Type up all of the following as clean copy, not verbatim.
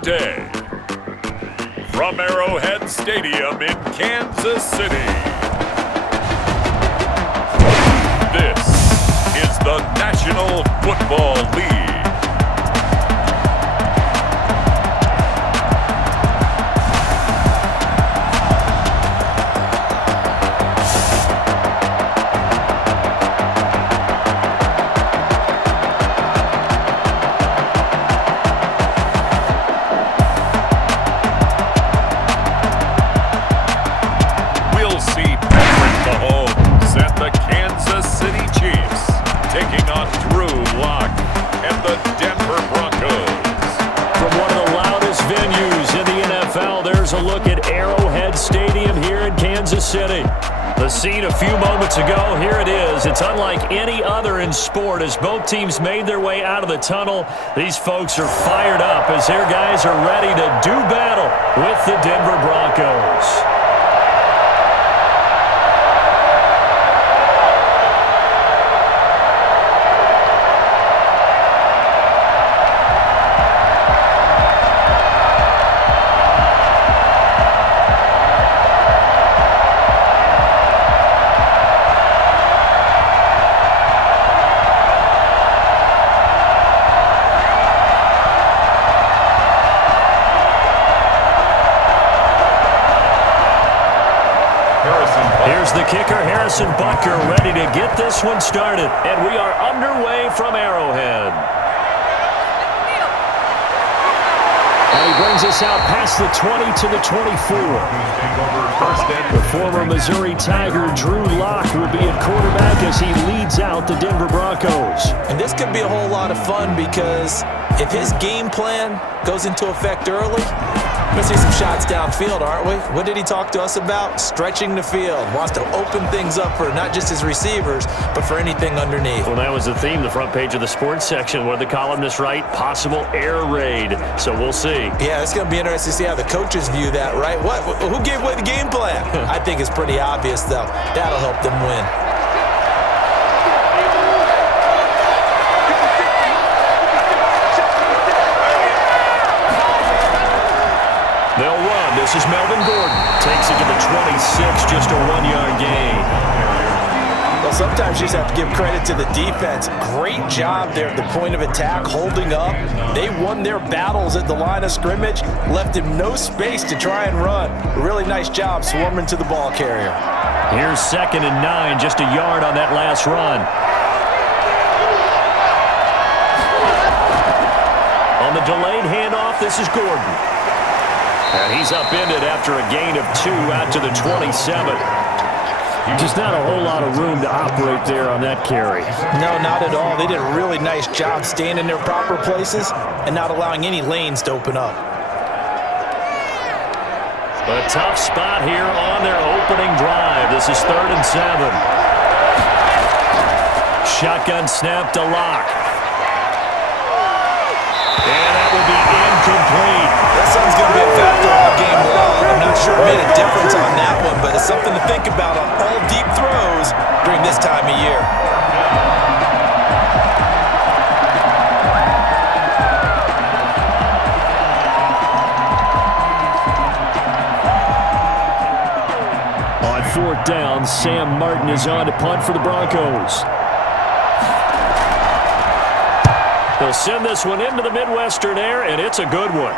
today. From Arrowhead Stadium in Kansas City, this is the National Football League. A look at Arrowhead Stadium here in Kansas City. The scene a few moments ago, here it is. It's unlike any other in sport as both teams made their way out of the tunnel. These folks are fired up as their guys are ready to do battle with the Denver Broncos. Here's the kicker, Harrison Butker, ready to get this one started. And we are underway from Arrowhead. And he brings us out past the 20 to the 24. The former Missouri Tiger, Drew Lock, will be at quarterback as he leads out the Denver Broncos. And this could be a whole lot of fun because if his game plan goes into effect early, we're going to see some shots downfield, aren't we? What did he talk to us about? Stretching the field. Wants to open things up for not just his receivers, but for anything underneath. Well, that was the theme, the front page of the sports section. What did the columnists write? Possible air raid. So we'll see. Yeah, it's going to be interesting to see how the coaches view that, right? Who gave away the game plan? I think it's pretty obvious, though. That'll help them win. They'll run. This is Melvin Gordon. Takes it to the 26, just a 1-yard gain. Well, sometimes you just have to give credit to the defense. Great job there at the point of attack, holding up. They won their battles at the line of scrimmage, left him no space to try and run. Really nice job swarming to the ball carrier. Here's 2nd and 9, just a yard on that last run. On the delayed handoff, this is Gordon. And he's upended after a gain of 2 out to the 27. Just not a whole lot of room to operate there on that carry. No, not at all. They did a really nice job staying in their proper places and not allowing any lanes to open up. But a tough spot here on their opening drive. This is 3rd and 7. Shotgun snap to Lock. And that will be incomplete. That sun's going to be a factor all game long. I'm not sure it made a difference on that one, but it's something to think about on all deep throws during this time of year. On 4th down, Sam Martin is on to punt for the Broncos. They'll send this one into the Midwestern air, and it's a good one.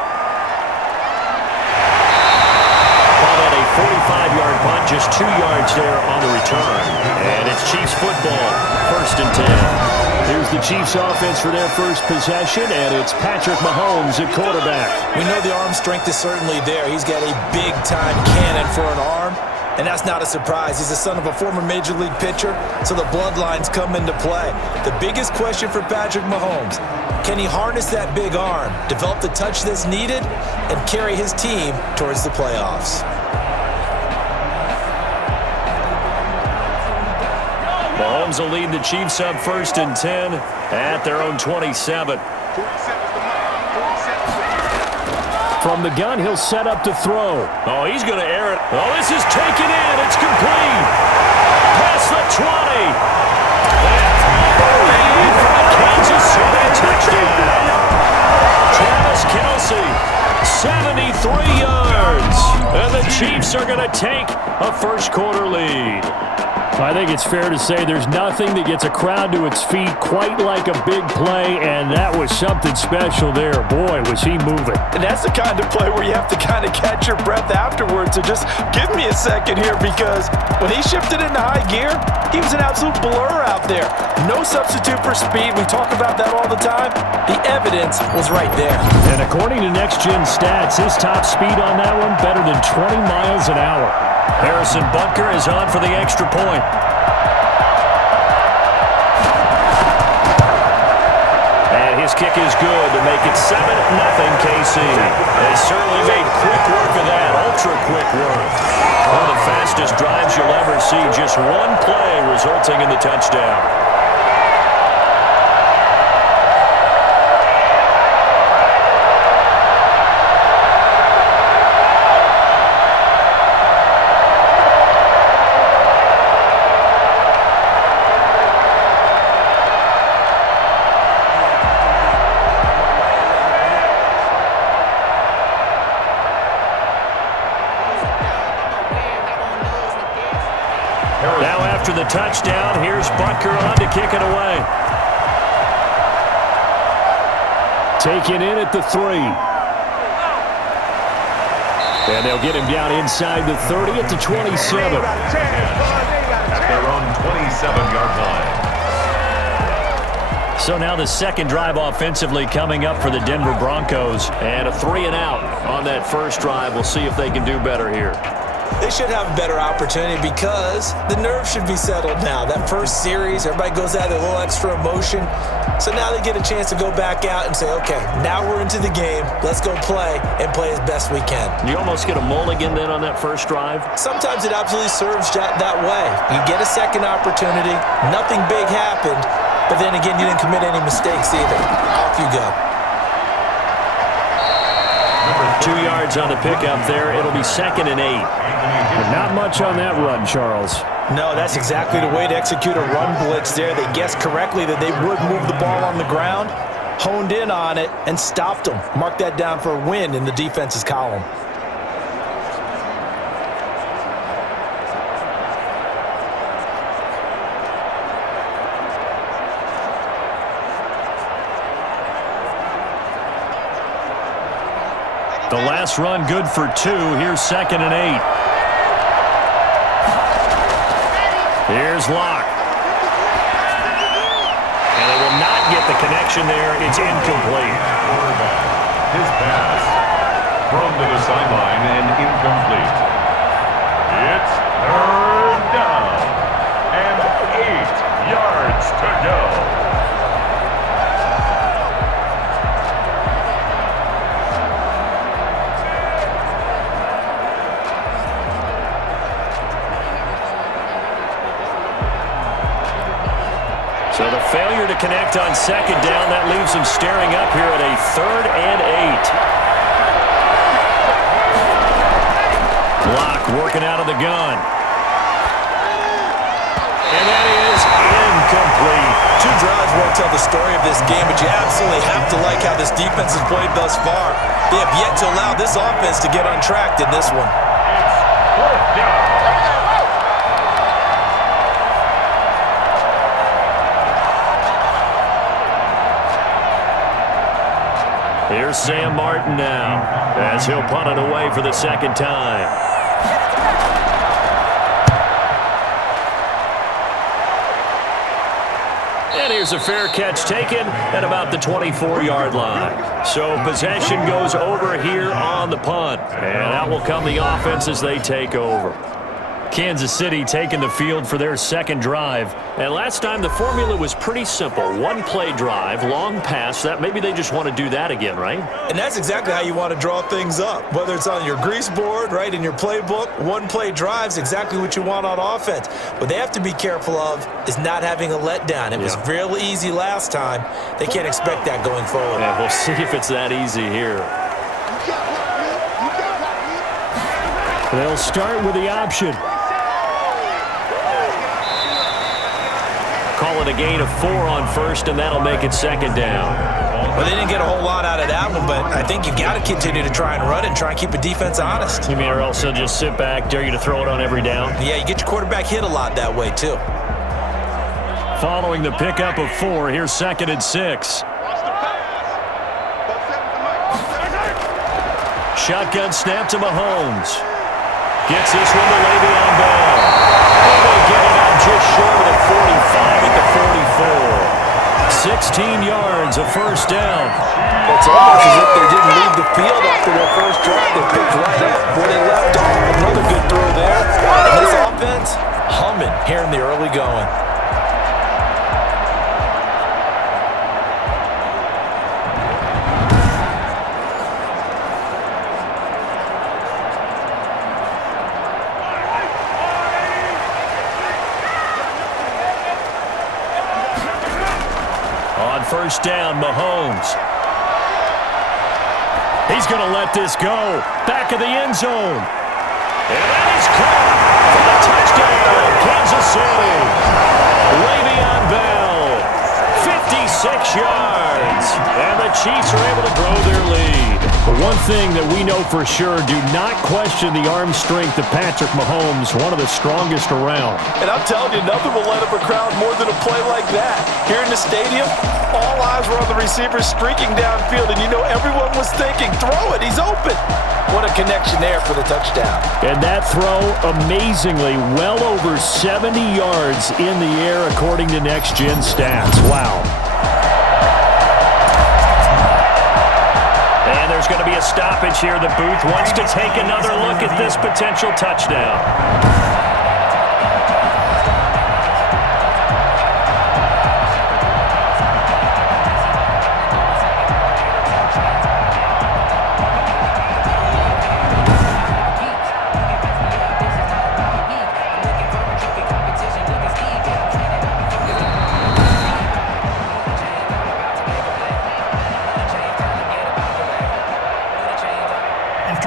Call that a 45-yard punt, just 2 yards there on the return. And it's Chiefs football, 1st and 10. Here's the Chiefs offense for their first possession, and it's Patrick Mahomes at quarterback. We know the arm strength is certainly there. He's got a big-time cannon for an arm. And that's not a surprise. He's the son of a former Major League pitcher, so the bloodlines come into play. The biggest question for Patrick Mahomes, can he harness that big arm, develop the touch that's needed, and carry his team towards the playoffs? Mahomes will lead the Chiefs up 1st and 10 at their own 27. From the gun, he'll set up to throw. Oh, he's going to air it. Oh, this is taken in. It's complete. Past the 20. And from Kansas City, touchdown. Travis Kelce Chiefs are going to take a first-quarter lead. I think it's fair to say there's nothing that gets a crowd to its feet quite like a big play, and that was something special there. Boy, was he moving. And that's the kind of play where you have to kind of catch your breath afterwards. So just give me a second here, because when he shifted into high gear, he was an absolute blur out there. No substitute for speed. We talk about that all the time. The evidence was right there. And according to Next Gen Stats, his top speed on that one, better than 20 miles an hour. Harrison Butker is on for the extra point. And his kick is good to make it 7-0 KC. They certainly made quick work of that, ultra-quick work. One of the fastest drives you'll ever see, just one play resulting in the touchdown. Now after the touchdown, here's Butker on to kick it away. Taken in at the 3. And they'll get him down inside the 30 at the 27. At their own 27-yard line. So now the second drive offensively coming up for the Denver Broncos. And a 3-and-out on that first drive. We'll see if they can do better here. They should have a better opportunity because the nerves should be settled now. That first series, everybody goes out with a little extra emotion. So now they get a chance to go back out and say, okay, now we're into the game. Let's go play and play as best we can. You almost get a mulligan then on that first drive? Sometimes it absolutely serves that way. You get a second opportunity. Nothing big happened. But then again, you didn't commit any mistakes either. Off you go. 2 yards on the pickup there. It'll be 2nd and 8. But not much on that run, Charles. No, that's exactly the way to execute a run blitz there. They guessed correctly that they would move the ball on the ground, honed in on it, and stopped them. Mark that down for a win in the defense's column. The last run good for 2. Here's 2nd and 8. Here's Locke. And they will not get the connection there. It's incomplete. His pass thrown to the sideline and incomplete. It's 3rd down and 8 yards to go. So the failure to connect on 2nd down, that leaves them staring up here at a 3rd and 8. Locke working out of the gun. And that is incomplete. 2 drives won't tell the story of this game, but you absolutely have to like how this defense has played thus far. They have yet to allow this offense to get untracked in this one. It's 4th down. Here's Sam Martin now, as he'll punt it away for the 2nd time. And here's a fair catch taken at about the 24-yard line. So possession goes over here on the punt. And out will come the offense as they take over. Kansas City taking the field for their 2nd drive. And last time the formula was pretty simple. 1-play drive, long pass. That maybe they just want to do that again, right? And that's exactly how you want to draw things up. Whether it's on your grease board, right, in your playbook, 1-play drive's exactly what you want on offense. What they have to be careful of is not having a letdown. It was real easy last time. They can't expect that going forward. Yeah, we'll see if it's that easy here. They'll start with the option. Call it a gain of 4 on 1st, and that'll make it 2nd down. Well, they didn't get a whole lot out of that one, but I think you've got to continue to try and run and try and keep the defense honest. You mean, or also just sit back, dare you to throw it on every down? Yeah, you get your quarterback hit a lot that way, too. Following the pickup of 4, here's 2nd and 6. Shotgun snap to Mahomes. Gets this one to Le'Veon Bell. And they get it out just short of the 45 at the 44. 16 yards, a first down. It's almost as if they didn't leave the field after their first drive. They picked right up where they left off. Another good throw there. And this offense humming here in the early going. On first down, Mahomes. He's going to let this go. Back of the end zone. And that is caught for the touchdown, Kansas City. Le'Veon Bell, 56 yards. And the Chiefs are able to grow their lead. But one thing that we know for sure, do not question the arm strength of Patrick Mahomes, one of the strongest around. And I'm telling you, nothing will light up a crowd more than a play like that. Here in the stadium, all eyes were on the receiver streaking downfield, and you know everyone was thinking, throw it, he's open. What a connection there for the touchdown. And that throw, amazingly, well over 70 yards in the air according to Next Gen Stats. Wow. And there's going to be a stoppage here. The booth wants to take another look at this potential touchdown.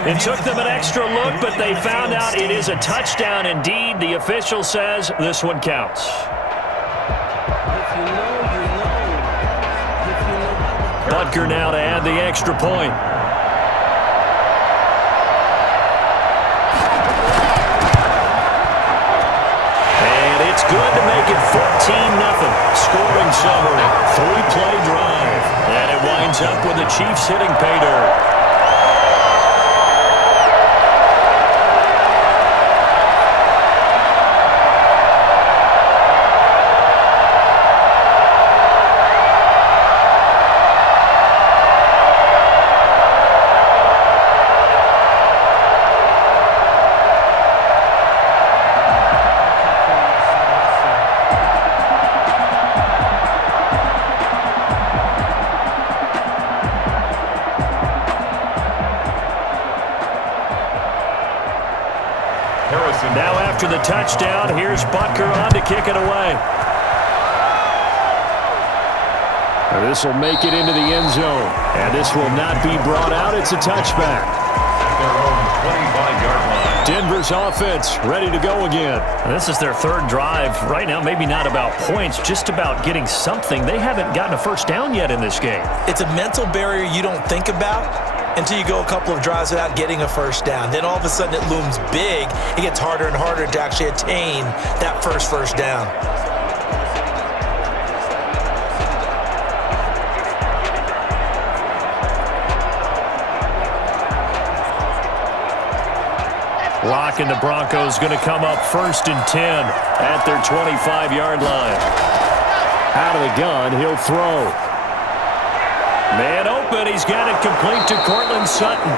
It took them an extra look, but they found out it is a touchdown indeed. The official says this one counts. Butker now to add the extra point. And it's good to make it 14-0. Scoring summary, 3-play drive. And it winds up with the Chiefs hitting pay dirt. Now after the touchdown, here's Butker on to kick it away. This will make it into the end zone. And this will not be brought out. It's a touchback. Their own 25-yard line. Denver's offense ready to go again. This is their third drive. Right now, maybe not about points, just about getting something. They haven't gotten a first down yet in this game. It's a mental barrier you don't think about until you go a couple of drives without getting a first down. Then all of a sudden it looms big. It gets harder and harder to actually attain that first down. Lock and the Broncos going to come up 1st and 10 at their 25-yard line. Out of the gun, he'll throw. Man open, he's got it complete to Cortland Sutton.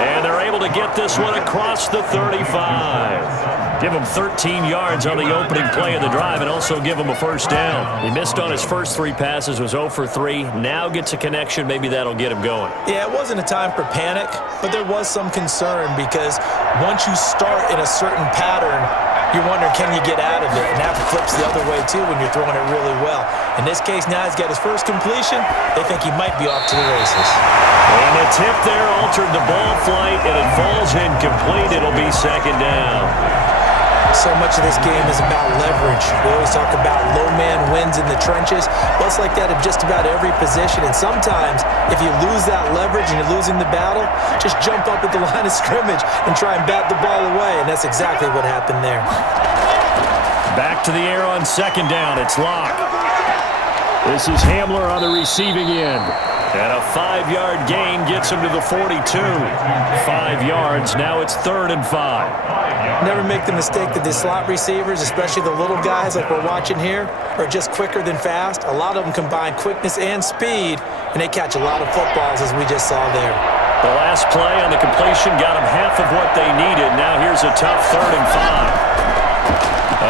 And they're able to get this one across the 35. Give him 13 yards on the opening play of the drive and also give him a first down. He missed on his first 3 passes, was 0 for 3. Now gets a connection. Maybe that'll get him going. Yeah, it wasn't a time for panic, but there was some concern because once you start in a certain pattern, you're wondering, can you get out of it? And that flips the other way, too, when you're throwing it really well. In this case, now he's got his first completion. They think he might be off to the races. And the tip there altered the ball flight, and it falls incomplete. It'll be 2nd down. so much of this game is about leverage. We always talk about low man wins in the trenches. Well, it's like that of just about every position. And sometimes, if you lose that leverage and you're losing the battle, just jump up at the line of scrimmage and try and bat the ball away. And that's exactly what happened there. Back to the air on second down. It's Locke. This is Hamler on the receiving end. And a 5-yard gain gets him to the 42. 5 yards. Now it's 3rd and 5. Never make the mistake that the slot receivers, especially the little guys like we're watching here, are just quicker than fast. A lot of them combine quickness and speed, and they catch a lot of footballs, as we just saw there. The last play on the completion got them half of what they needed. Now here's a tough 3rd and 5.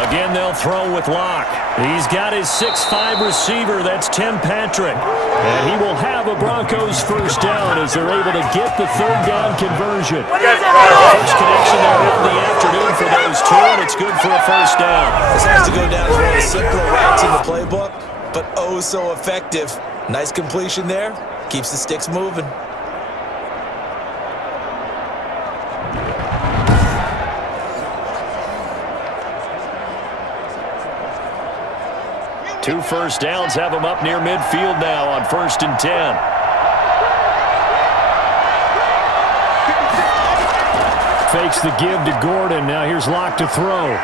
Again, they'll throw with Locke. He's got his 6'5 receiver. That's Tim Patrick. And he will have a Broncos first down as they're able to get the 3rd down conversion. First connection there in the afternoon for those two, and it's good for a first down. This has to go down as one of the simpler routes in the playbook, but oh so effective. Nice completion there. Keeps the sticks moving. Two first downs have him up near midfield now on 1st and 10. Fakes the give to Gordon. Now here's Locke to throw.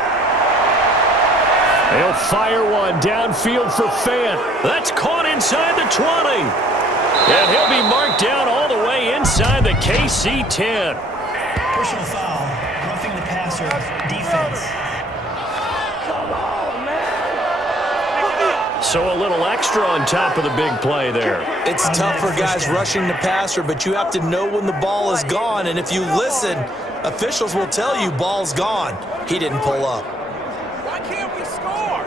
He'll fire one downfield for Fant. That's caught inside the 20. And he'll be marked down all the way inside the KC 10. Personal foul, roughing the passer, defense. So a little extra on top of the big play there. It's tough for guys rushing the passer, but you have to know when the ball is gone. And if you listen, officials will tell you ball's gone. He didn't pull up. Why can't we score?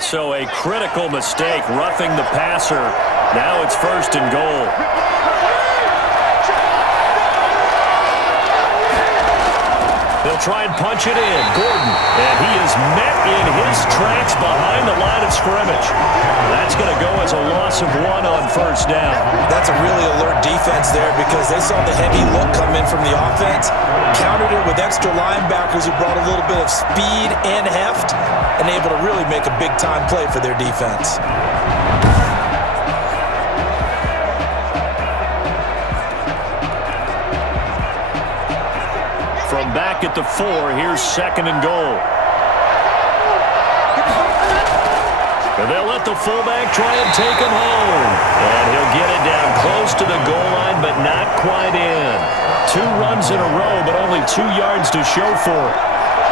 So a critical mistake, roughing the passer. Now it's 1st and goal. They'll try and punch it in. Gordon, and he is met in his tracks behind the line of scrimmage. That's going to go as a loss of 1 on 1st down. That's a really alert defense there because they saw the heavy look come in from the offense, countered it with extra linebackers who brought a little bit of speed and heft, and able to really make a big-time play for their defense. From back at the 4, here's 2nd and goal. And they'll let the fullback try and take him home. And he'll get it down close to the goal line, but not quite in. 2 runs in a row, but only 2 yards to show for it.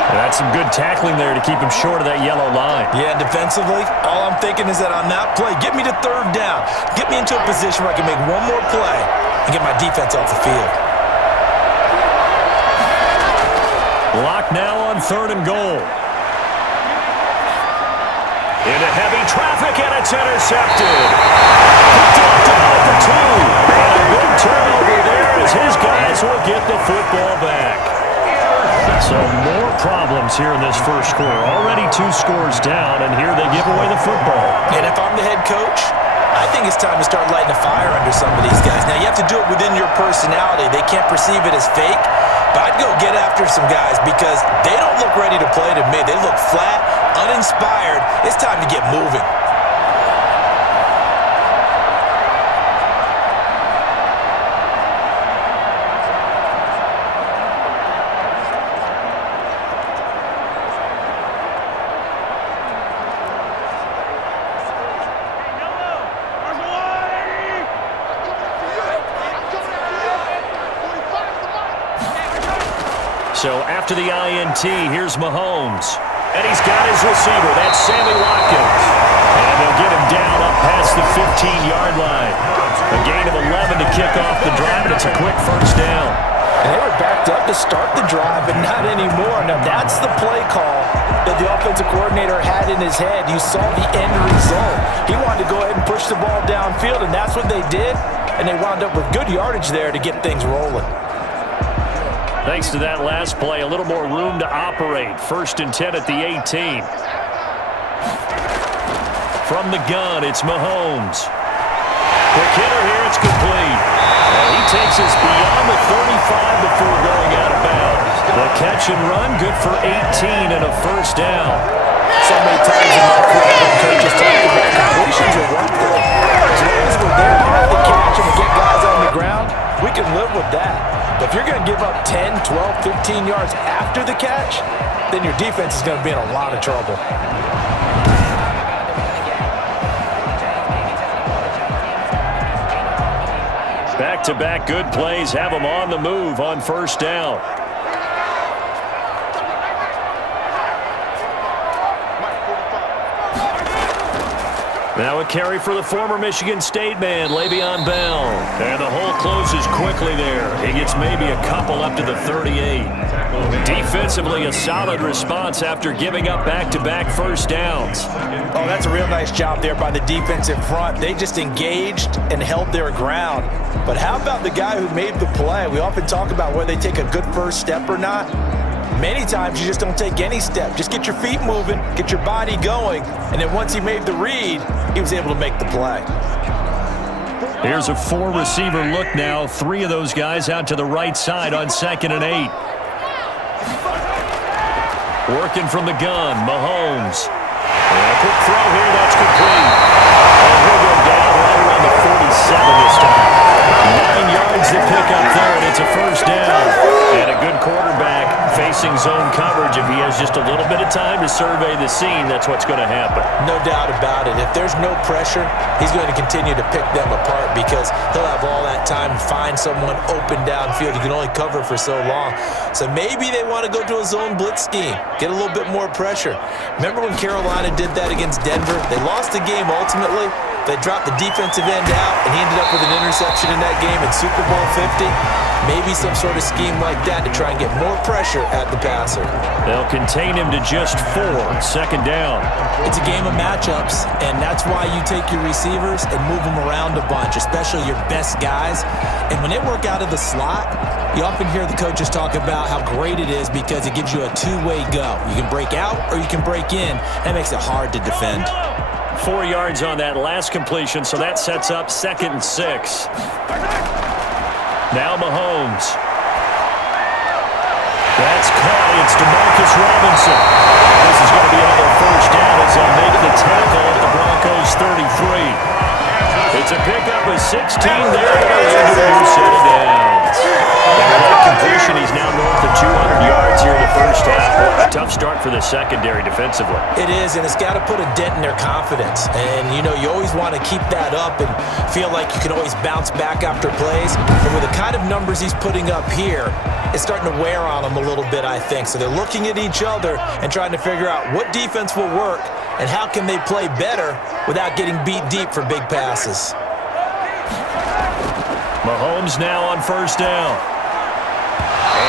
And that's some good tackling there to keep him short of that yellow line. Yeah, defensively, all I'm thinking is that on that play, get me to 3rd down. Get me into a position where I can make one more play and get my defense off the field. Locke now on 3rd and goal. Into heavy traffic, and it's intercepted. He dropped it out for 2. And a good turnover there as his guys will get the football back. So more problems here in this first quarter. Already 2 scores down, and here they give away the football. And if I'm the head coach, I think it's time to start lighting a fire under some of these guys. Now, you have to do it within your personality. They can't perceive it as fake. But I'd go get after some guys because they don't look ready to play to me. They look flat, uninspired. It's time to get moving. So after the INT, here's Mahomes. And he's got his receiver. That's Sammy Watkins. And they'll get him down up past the 15-yard line. A gain of 11 to kick off the drive, and it's a quick first down. And they were backed up to start the drive, but not anymore. Now, that's the play call that the offensive coordinator had in his head. You saw the end result. He wanted to go ahead and push the ball downfield, and that's what they did. And they wound up with good yardage there to get things rolling. Thanks to that last play, a little more room to operate. 1st and 10 at the 18. From the gun, it's Mahomes. Quick hitter here, it's complete. And he takes us beyond the 35 before going out of bounds. The catch and run, good for 18 and a first down. So many times in my career, coaches talk about completions are one thing. As long as we're there at the catch and we get guys on the ground, we can live with that. But if you're going to give up 10, 12, 15 yards after the catch, then your defense is going to be in a lot of trouble. Back-to-back good plays have them on the move on first down. Now a carry for the former Michigan State man, Le'Veon Bell. And the hole closes quickly there. He gets maybe a couple up to the 38. Defensively, a solid response after giving up back-to-back first downs. Oh, that's a real nice job there by the defensive front. They just engaged and held their ground. But how about the guy who made the play? We often talk about whether they take a good first step or not. Many times you just don't take any step. Just get your feet moving, get your body going, and then once he made the read, he was able to make the play. Here's a four-receiver look now. Three of those guys out to the right side on 2nd and 8. Working from the gun, Mahomes. And a quick throw here, that's complete. And he'll go down right around the 47 this time. 9 yards to pick up there, and it's a first down. And a good quarterback facing zone coverage. If he has just a little bit of time to survey the scene, that's what's going to happen. No doubt about it. If there's no pressure, he's going to continue to pick them apart because he'll have all that time to find someone open downfield. You can only cover for so long. So maybe they want to go to a zone blitz scheme, get a little bit more pressure. Remember when Carolina did that against Denver? They lost the game ultimately. They dropped the defensive end out, and he ended up with an interception in that game in Super Bowl 50. Maybe some sort of scheme like that to try and get more pressure at the passer. They'll contain him to just 4, 2nd down. It's a game of matchups, and that's why you take your receivers and move them around a bunch, especially your best guys. And when they work out of the slot, you often hear the coaches talk about how great it is because it gives you a two-way go. You can break out or you can break in. That makes it hard to defend. 4 yards on that last completion, so that sets up 2nd and 6. Now Mahomes. That's caught. It's DeMarcus Robinson. This is going to be another first down as they'll make the tackle at the Broncos 33. It's a pickup of 16 there. Into a new set of downs. And with that completion, he's now north of 200 yards here in the first half. A tough start for the secondary defensively. It is, and it's got to put a dent in their confidence. And, you know, you always want to keep that up and feel like you can always bounce back after plays. But with the kind of numbers he's putting up here, it's starting to wear on them a little bit, I think. So they're looking at each other and trying to figure out what defense will work and how can they play better without getting beat deep for big passes. Mahomes now on first down.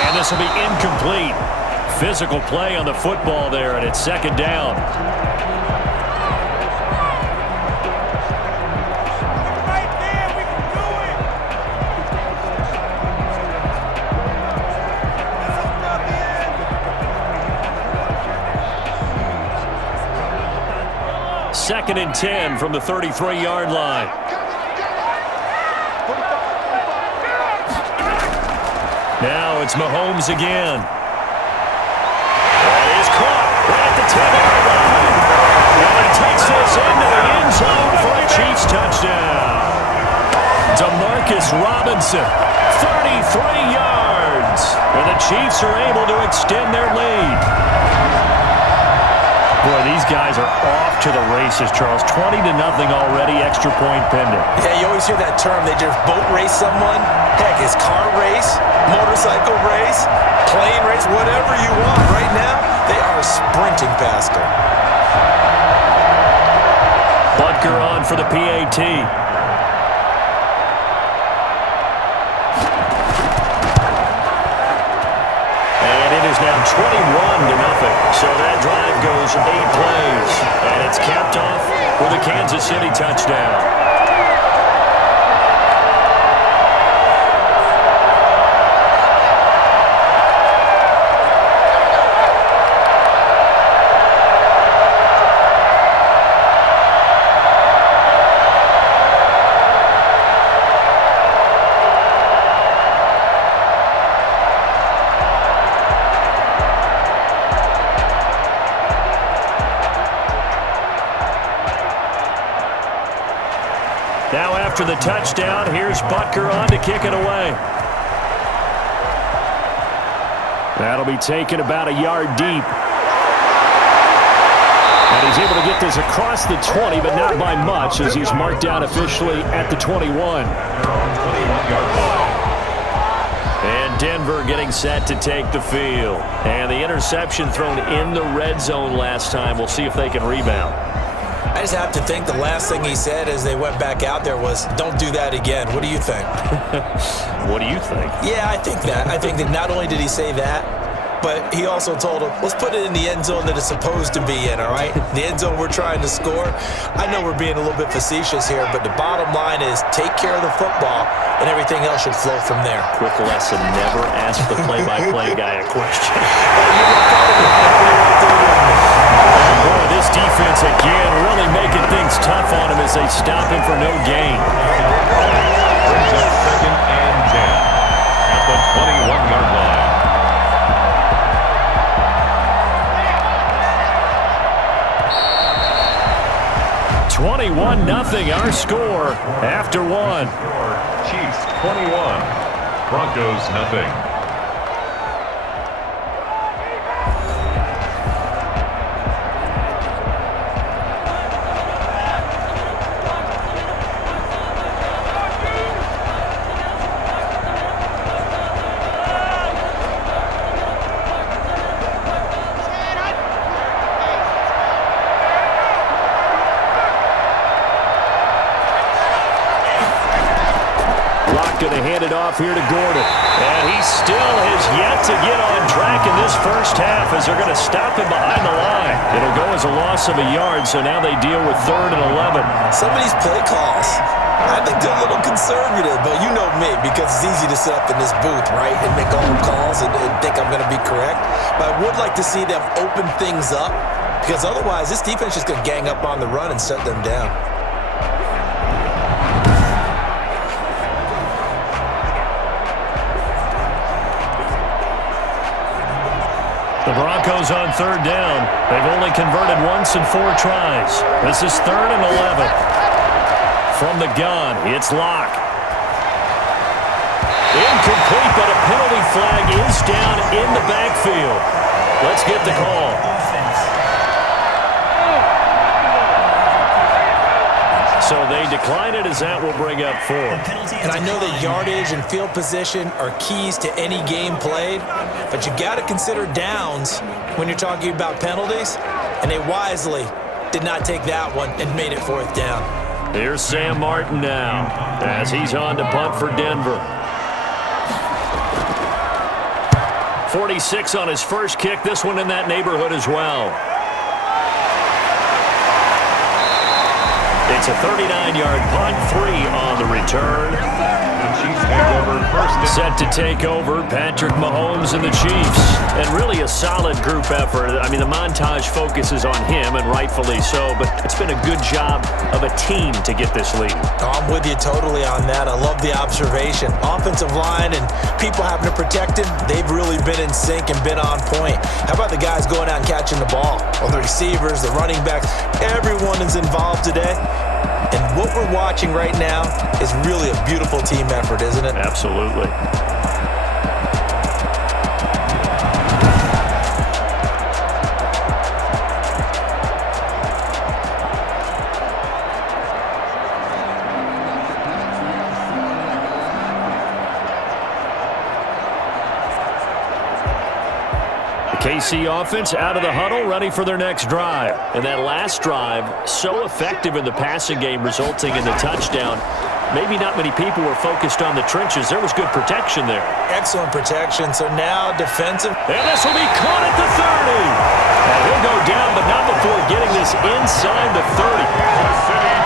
And this will be incomplete. Physical play on the football there, and it's 2nd down. Right there, we can do it. Second and 10 from the 33-yard line. Now it's Mahomes again. That is caught right at the 10-yard line. And he takes this into the end zone for a Chiefs touchdown. DeMarcus Robinson, 33 yards. And the Chiefs are able to extend their lead. Boy, these guys are off to the races, Charles. 20-0 already, extra point pending. Yeah, you always hear that term. They just boat race someone. Heck, it's car race, motorcycle race, plane race, whatever you want. Right now, they are sprinting past them. Butker on for the PAT. And it is now 21-0. So that drive goes 8 plays. And it's capped off with a Kansas City touchdown. after the touchdown. Here's Butker on to kick it away. That'll be taken about a yard deep. And he's able to get this across the 20, but not by much, as he's marked down officially at the 21. And Denver getting set to take the field. And the interception thrown in the red zone last time. We'll see if they can rebound. I just have to think the last thing he said as they went back out there was, don't do that again. What do you think? What do you think? Yeah, I think that. I think that not only did he say that, but he also told him, let's put it in the end zone that it's supposed to be in, all right? The end zone we're trying to score. I know we're being a little bit facetious here, but the bottom line is take care of the football, and everything else should flow from there. Quick lesson, never ask the play-by-play guy a question. Boy, this defense again really making things tough on him as they stop him for no gain. Brings up 2nd and 10 at the 21-yard line. 21-0 our score after one. Chiefs 21, Broncos nothing. Going to hand it off here to Gordon. And he still has yet to get on track in this first half as they're going to stop him behind the line. It'll go as a loss of a yard, so now they deal with 3rd and 11. Some of these play calls, I think they're a little conservative, but you know me, because it's easy to sit up in this booth, right, and make all the calls and think I'm going to be correct. But I would like to see them open things up, because otherwise this defense is going to gang up on the run and shut them down. The Broncos on 3rd down. They've only converted once in 4 tries. This is 3rd and 11. From the gun, it's Locke. Incomplete, but a penalty flag is down in the backfield. Let's get the call. So they decline it as that will bring up 4. And I know that yardage and field position are keys to any game played, but you got to consider downs when you're talking about penalties, and they wisely did not take that one and made it 4th down. Here's Sam Martin now as he's on to punt for Denver. 46 on his first kick, this one in that neighborhood as well. It's a 39-yard punt, 3 on the return. The Chiefs take over first. Set to take over, Patrick Mahomes and the Chiefs. And really a solid group effort. I mean, the montage focuses on him, and rightfully so, but it's been a good job of a team to get this lead. I'm with you totally on that. I love the observation. Offensive line and people having to protect him, they've really been in sync and been on point. How about the guys going out and catching the ball? Well, the receivers, the running backs, everyone is involved today. And what we're watching right now is really a beautiful team effort, isn't it? Absolutely. KC offense out of the huddle, ready for their next drive. And that last drive, so effective in the passing game, resulting in the touchdown. Maybe not many people were focused on the trenches. There was good protection there. Excellent protection. So now defensive. And this will be caught at the 30. And he'll go down, but not before getting this inside the 30.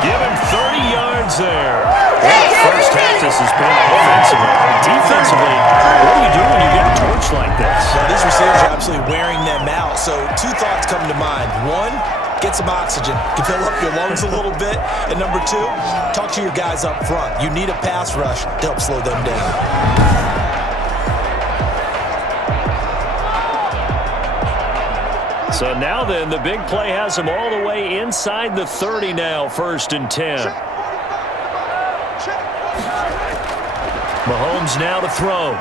Give him 30 yards there. Well, first half this has been offensively. Defensively, what do you do when you get a torch like this? Well, these receivers are absolutely wearing them out. So 2 thoughts come to mind. 1, get some oxygen. You fill up your lungs a little bit. And number 2, talk to your guys up front. You need a pass rush to help slow them down. So now then, the big play has them all the way inside the 30 now, 1st and 10. Mahomes now to throw.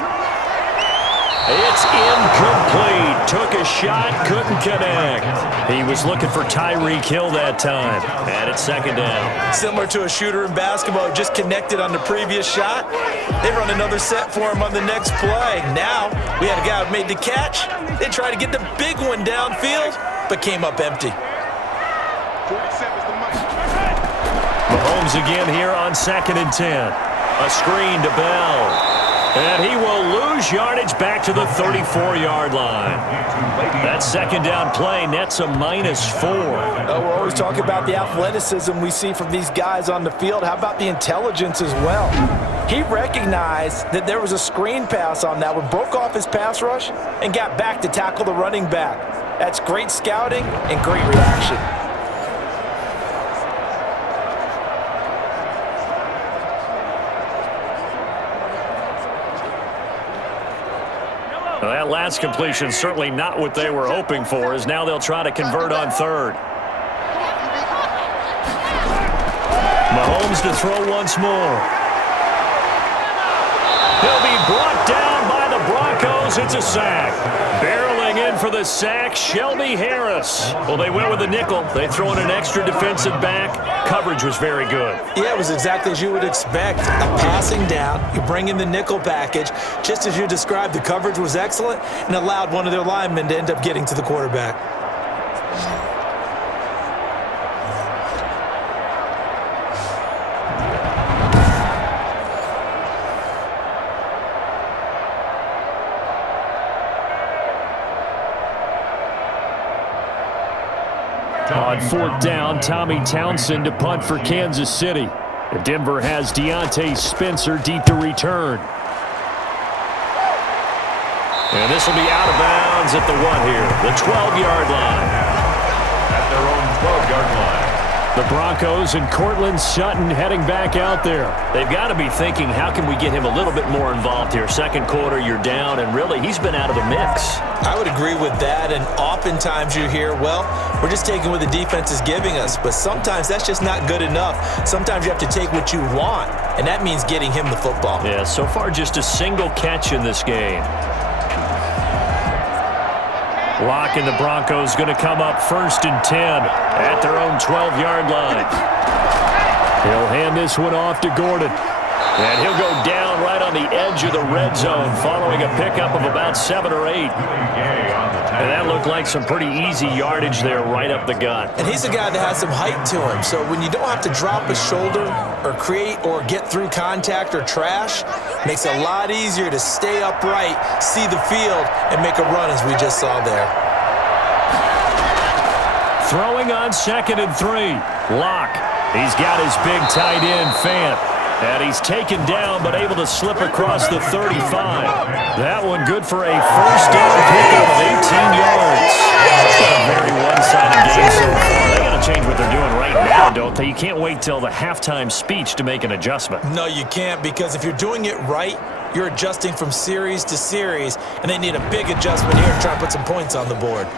It's incomplete. Took a shot, couldn't connect. He was looking for Tyreek Hill that time. And it's second down. Similar to a shooter in basketball, just connected on the previous shot. They run another set for him on the next play. Now, we had a guy who made the catch. They tried to get the big one downfield, but came up empty. Mahomes again here on 2nd and 10. A screen to Bell. And he will lose yardage back to the 34-yard line. That second down play nets a -4. We're always talking about the athleticism we see from these guys on the field. How about the intelligence as well? He recognized that there was a screen pass on that one, broke off his pass rush, and got back to tackle the running back. That's great scouting and great reaction. Well, that last completion certainly not what they were hoping for, as now they'll try to convert on 3rd. Mahomes to throw once more. He'll be brought down by the Broncos. It's a sack. Barreling in for the sack, Shelby Harris. Well, they went with the nickel. They throw in an extra defensive back. Coverage was very good. Yeah, it was exactly as you would expect. A passing down, you bring in the nickel package. Just as you described, the coverage was excellent and allowed one of their linemen to end up getting to the quarterback. On 4th down, Tommy Townsend to punt for Kansas City. Denver has Deontay Spencer deep to return. And this will be out of bounds at the 1 here, the 12-yard line. At their own 12-yard line. The Broncos and Cortland Sutton heading back out there. They've got to be thinking, how can we get him a little bit more involved here? Second quarter, you're down, and really, he's been out of the mix. I would agree with that, and oftentimes you hear, well, we're just taking what the defense is giving us, but sometimes that's just not good enough. Sometimes you have to take what you want, and that means getting him the football. Yeah, so far just a single catch in this game. Locke and the Broncos going to come up 1st and 10 at their own 12-yard line. He'll hand this one off to Gordon. And he'll go down right on the edge of the red zone following a pickup of about 7 or 8. And that looked like some pretty easy yardage there right up the gut. And he's a guy that has some height to him, so when you don't have to drop a shoulder or create or get through contact or trash, it makes it a lot easier to stay upright, see the field, and make a run as we just saw there. Throwing on 2nd and 3. Locke. He's got his big tight end, Fant. And he's taken down, but able to slip across the 35. That one good for a first down pickup of 18 yards. A very one-sided game so far. They got to change what they're doing right now, don't they? You can't wait till the halftime speech to make an adjustment. No, you can't, because if you're doing it right, you're adjusting from series to series, and they need a big adjustment here to try and put some points on the board.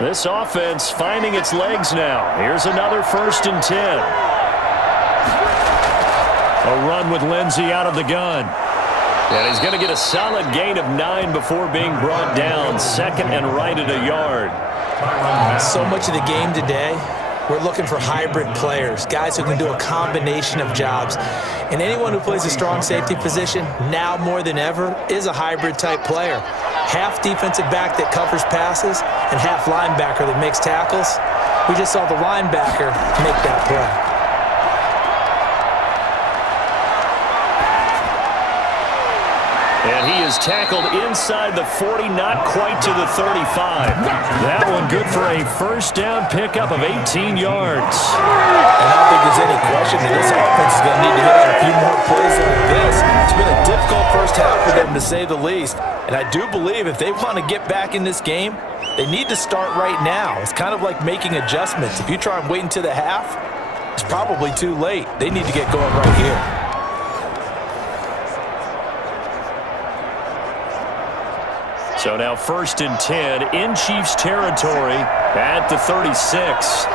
This offense finding its legs now. Here's another 1st and 10. A run with Lindsey out of the gun. And he's going to get a solid gain of 9 before being brought down. 2nd and right at a yard. So much of the game today, we're looking for hybrid players, guys who can do a combination of jobs. And anyone who plays a strong safety position, now more than ever, is a hybrid type player. Half defensive back that covers passes and half linebacker that makes tackles. We just saw the linebacker make that play. And he is tackled inside the 40, not quite to the 35. That one good for a first down pickup of 18 yards. And I don't think there's any question that this offense is going to need to hit on a few more plays like this. It's been a difficult first half for them, to say the least. And I do believe if they want to get back in this game, they need to start right now. It's kind of like making adjustments. If you try and wait until the half, it's probably too late. They need to get going right here. So now 1st and 10 in Chiefs territory at the 36.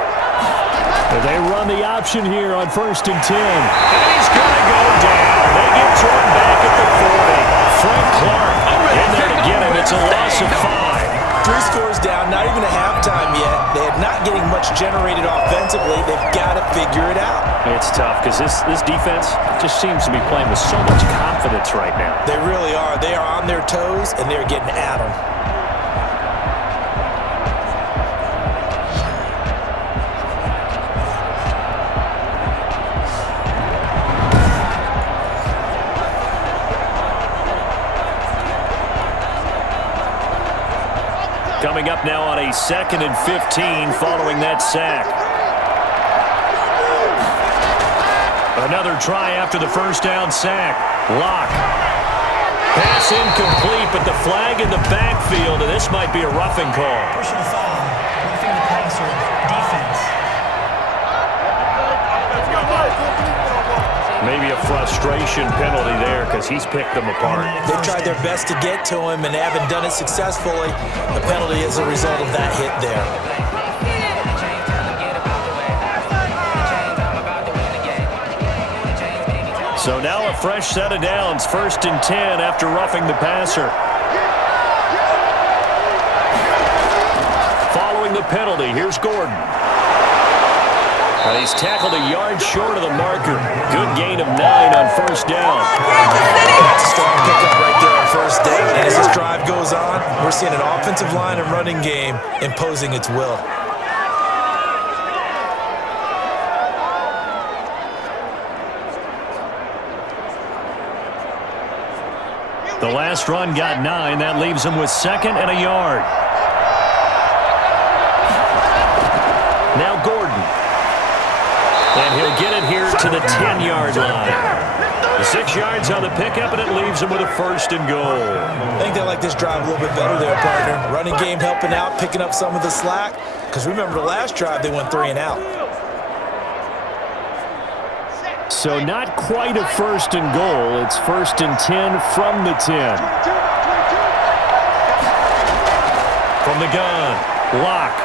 They run the option here on 1st and 10. And he's going to go down. They get Jordan back at the 40. Frank Clark in there to get him. It's a loss of 5. 3 scores down, not even a halftime yet. They're not getting much generated offensively. They've got to figure it out. It's tough because this defense just seems to be playing with so much confidence right now. They really are. They are on their toes, and they're getting at them. Coming up now on a 2nd and 15 following that sack. Another try after the first down sack. Lock. Pass incomplete, but the flag in the backfield, and this might be a roughing call. Personal foul. Roughing the passer. Defense. Maybe a frustration penalty there because he's picked them apart. They've tried their best to get to him and they haven't done it successfully. The penalty is a result of that hit there. So now a fresh set of downs, 1st and 10 after roughing the passer. Following the penalty, here's Gordon. And he's tackled a yard short of the marker. Good gain of 9 on 1st down. That's a strong pickup right there on 1st down. And as this drive goes on, we're seeing an offensive line and running game imposing its will. The last run got 9. That leaves him with 2nd and a yard. Now Gordon. And he'll get it here to the 10-yard line. 6 yards on the pickup, and it leaves him with a 1st and goal. I think they like this drive a little bit better there, partner. Running game helping out, picking up some of the slack. Because remember, the last drive, they went 3 and out. So not quite a 1st and goal. It's 1st and 10 from the 10. From the gun, Lock.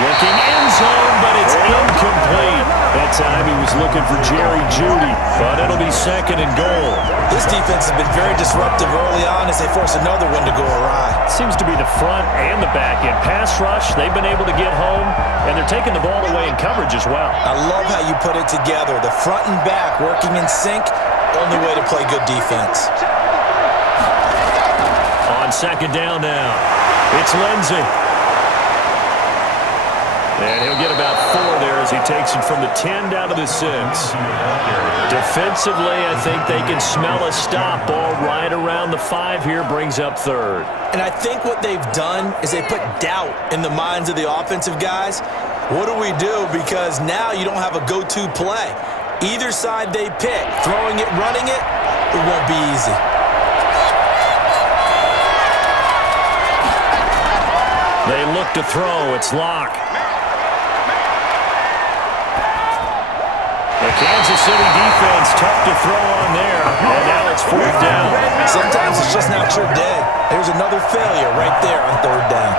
Looking end zone, but it's incomplete. That time he was looking for Jerry Jeudy, but it'll be 2nd and goal. This defense has been very disruptive early on as they force another one to go awry. Seems to be the front and the back end. Pass rush, they've been able to get home, and they're taking the ball away in coverage as well. I love how you put it together. The front and back working in sync, only way to play good defense. On 2nd down now, it's Lindsey. And he'll get about 4 there as he takes it from the 10 down to the 6. Defensively, I think they can smell a stop ball right around the 5 here, brings up 3rd. And I think what they've done is they put doubt in the minds of the offensive guys. What do we do? Because now you don't have a go-to play. Either side they pick, throwing it, running it, it won't be easy. They look to throw. It's Lock. The Kansas City defense tough to throw on there, and now it's 4th down. Sometimes it's just not your day. There's another failure right there on 3rd down.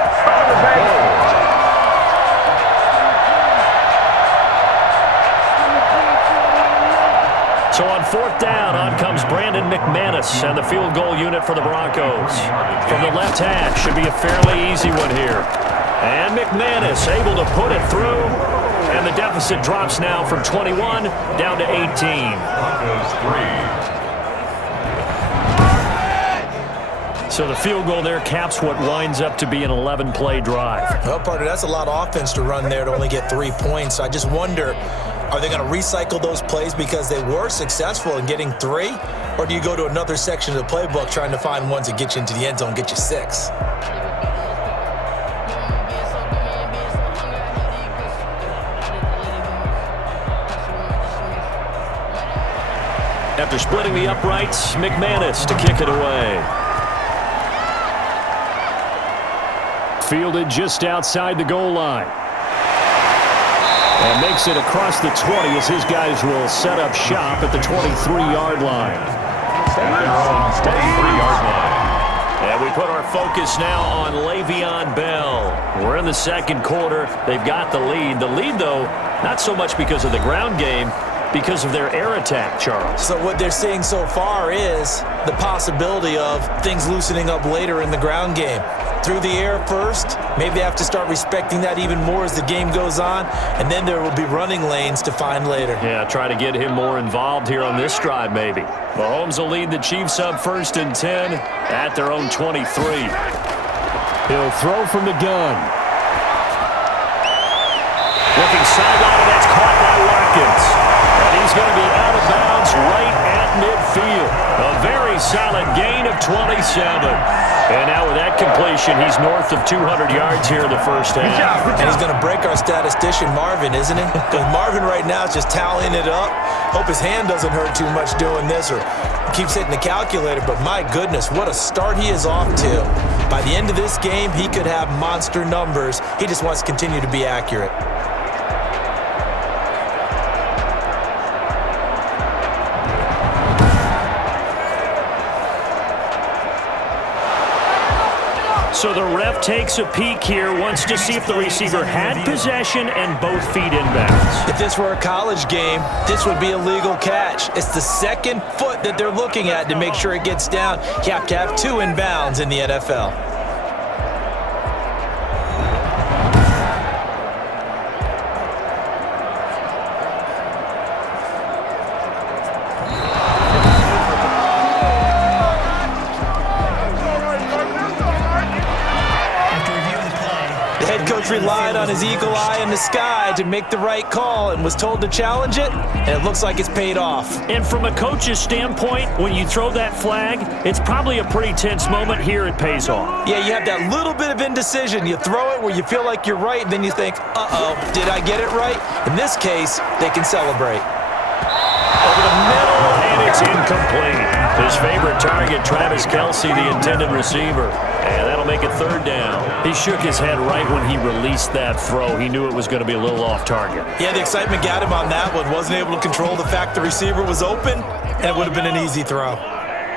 So on 4th down, on comes Brandon McManus and the field goal unit for the Broncos. From the left hash, should be a fairly easy one here. And McManus able to put it through. And the deficit drops now from 21 down to 18. Broncos 3. So the field goal there caps what winds up to be an 11-play drive. Well, partner, that's a lot of offense to run there to only get 3 points. So I just wonder, are they going to recycle those plays because they were successful in getting 3? Or do you go to another section of the playbook trying to find ones that get you into the end zone and get you 6? After splitting the uprights, McManus to kick it away. Fielded just outside the goal line. And makes it across the 20 as his guys will set up shop at the 23-yard line. At their own 23-yard line. And we put our focus now on Le'Veon Bell. We're in the second quarter. They've got the lead. The lead, though, not so much because of the ground game, because of their air attack, Charles. So what they're seeing so far is the possibility of things loosening up later in the ground game. Through the air first, maybe they have to start respecting that even more as the game goes on, and then there will be running lanes to find later. Yeah, try to get him more involved here on this drive, maybe. Mahomes will lead the Chiefs up 1st and 10 at their own 23. He'll throw from the gun. Looking sideline, and that's caught by Watkins. And he's going to be out of bounds right at midfield. A very solid gain of 27. And now with that completion, he's north of 200 yards here in the first half. And he's going to break our statistician, Marvin, isn't he? Because Marvin right now is just tallying it up. Hope his hand doesn't hurt too much doing this or keeps hitting the calculator. But my goodness, what a start he is off to. By the end of this game, he could have monster numbers. He just wants to continue to be accurate. So the ref takes a peek here, wants to see if the receiver had possession and both feet inbounds. If this were a college game, this would be a legal catch. It's the second foot that they're looking at to make sure it gets down. You have to have 2 inbounds in the NFL. Relied on his eagle eye in the sky to make the right call and was told to challenge it, and it looks like it's paid off. And from a coach's standpoint, when you throw that flag, it's probably a pretty tense moment. Here it pays off. Yeah, you have that little bit of indecision. You throw it where you feel like you're right, and then you think, uh-oh, did I get it right? In this case, they can celebrate. Over the middle, and it's incomplete. His favorite target, Travis Kelce, the intended receiver. And that'll make it 3rd down. He shook his head right when he released that throw. He knew it was going to be a little off target. Yeah, the excitement got him on that one. Wasn't able to control the fact the receiver was open, and it would have been an easy throw.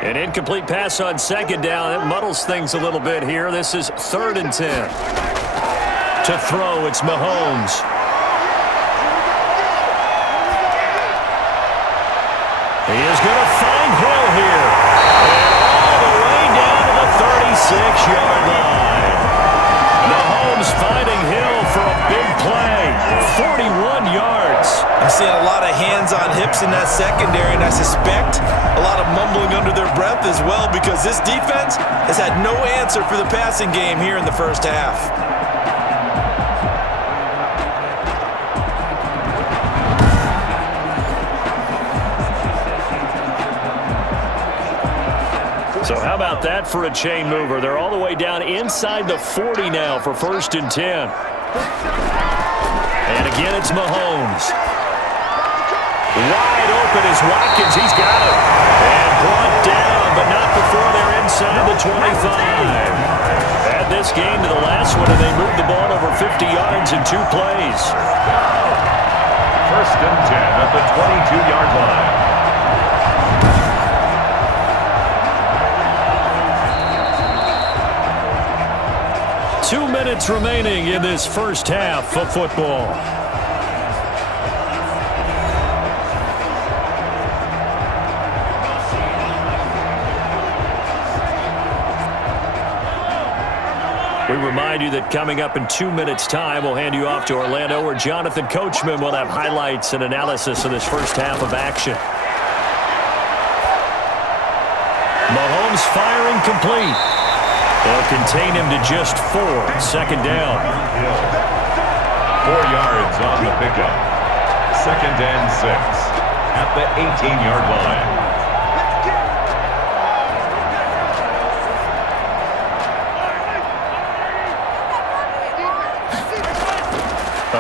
An incomplete pass on 2nd down. It muddles things a little bit here. This is 3rd and 10. To throw, it's Mahomes. He is going to find Hill here. And all the way down to the 36-yard line. Mahomes finding Hill for a big play. 41 yards. I'm seeing a lot of hands on hips in that secondary, and I suspect a lot of mumbling under their breath as well, because this defense has had no answer for the passing game here in the first half. So how about that for a chain mover? They're all the way down inside the 40 now for 1st and 10. And again, it's Mahomes. Wide open is Watkins. He's got it. And brought down, but not before they're inside the 25. Add this game to the last one, and they moved the ball over 50 yards in 2 plays. 1st and 10 at the 22-yard line. 2 minutes remaining in this first half of football. We remind you that coming up in 2 minutes' time, we'll hand you off to Orlando, where Jonathan Coachman will have highlights and analysis of this first half of action. Mahomes firing complete. They'll contain him to just 4. 2nd down. 4 yards on the pickup. 2nd and 6 at the 18-yard line.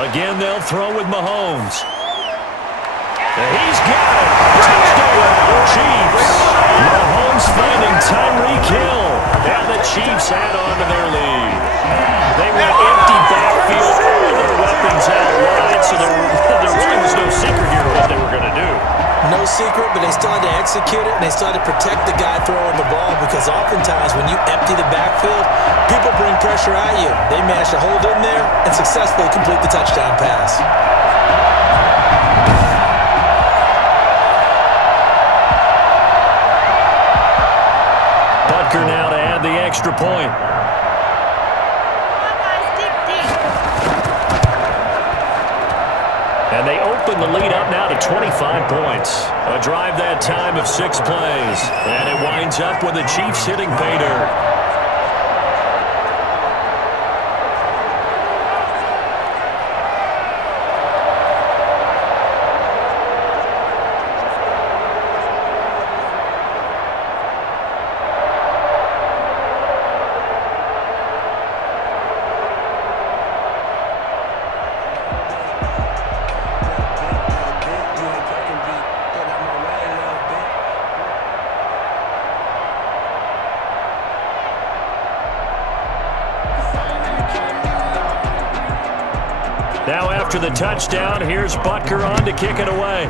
Again, they'll throw with Mahomes. He's got it. Touchdown, Chiefs. Mahomes finding Tyreek Hill. And the Chiefs add on to their lead. They went empty backfield, all their weapons out wide, so there really was no secret here what they were going to do. No secret, but they still had to execute it, and they still had to protect the guy throwing the ball, because because oftentimes when you empty the backfield, people bring pressure at you. They manage to hold in there and successfully complete the touchdown pass. Butker now to add the extra point. And they open the lead up now to 25 points. A drive that time of 6 plays. And it winds up with the Chiefs hitting pay dirt. Now after the touchdown, here's Butker on to kick it away.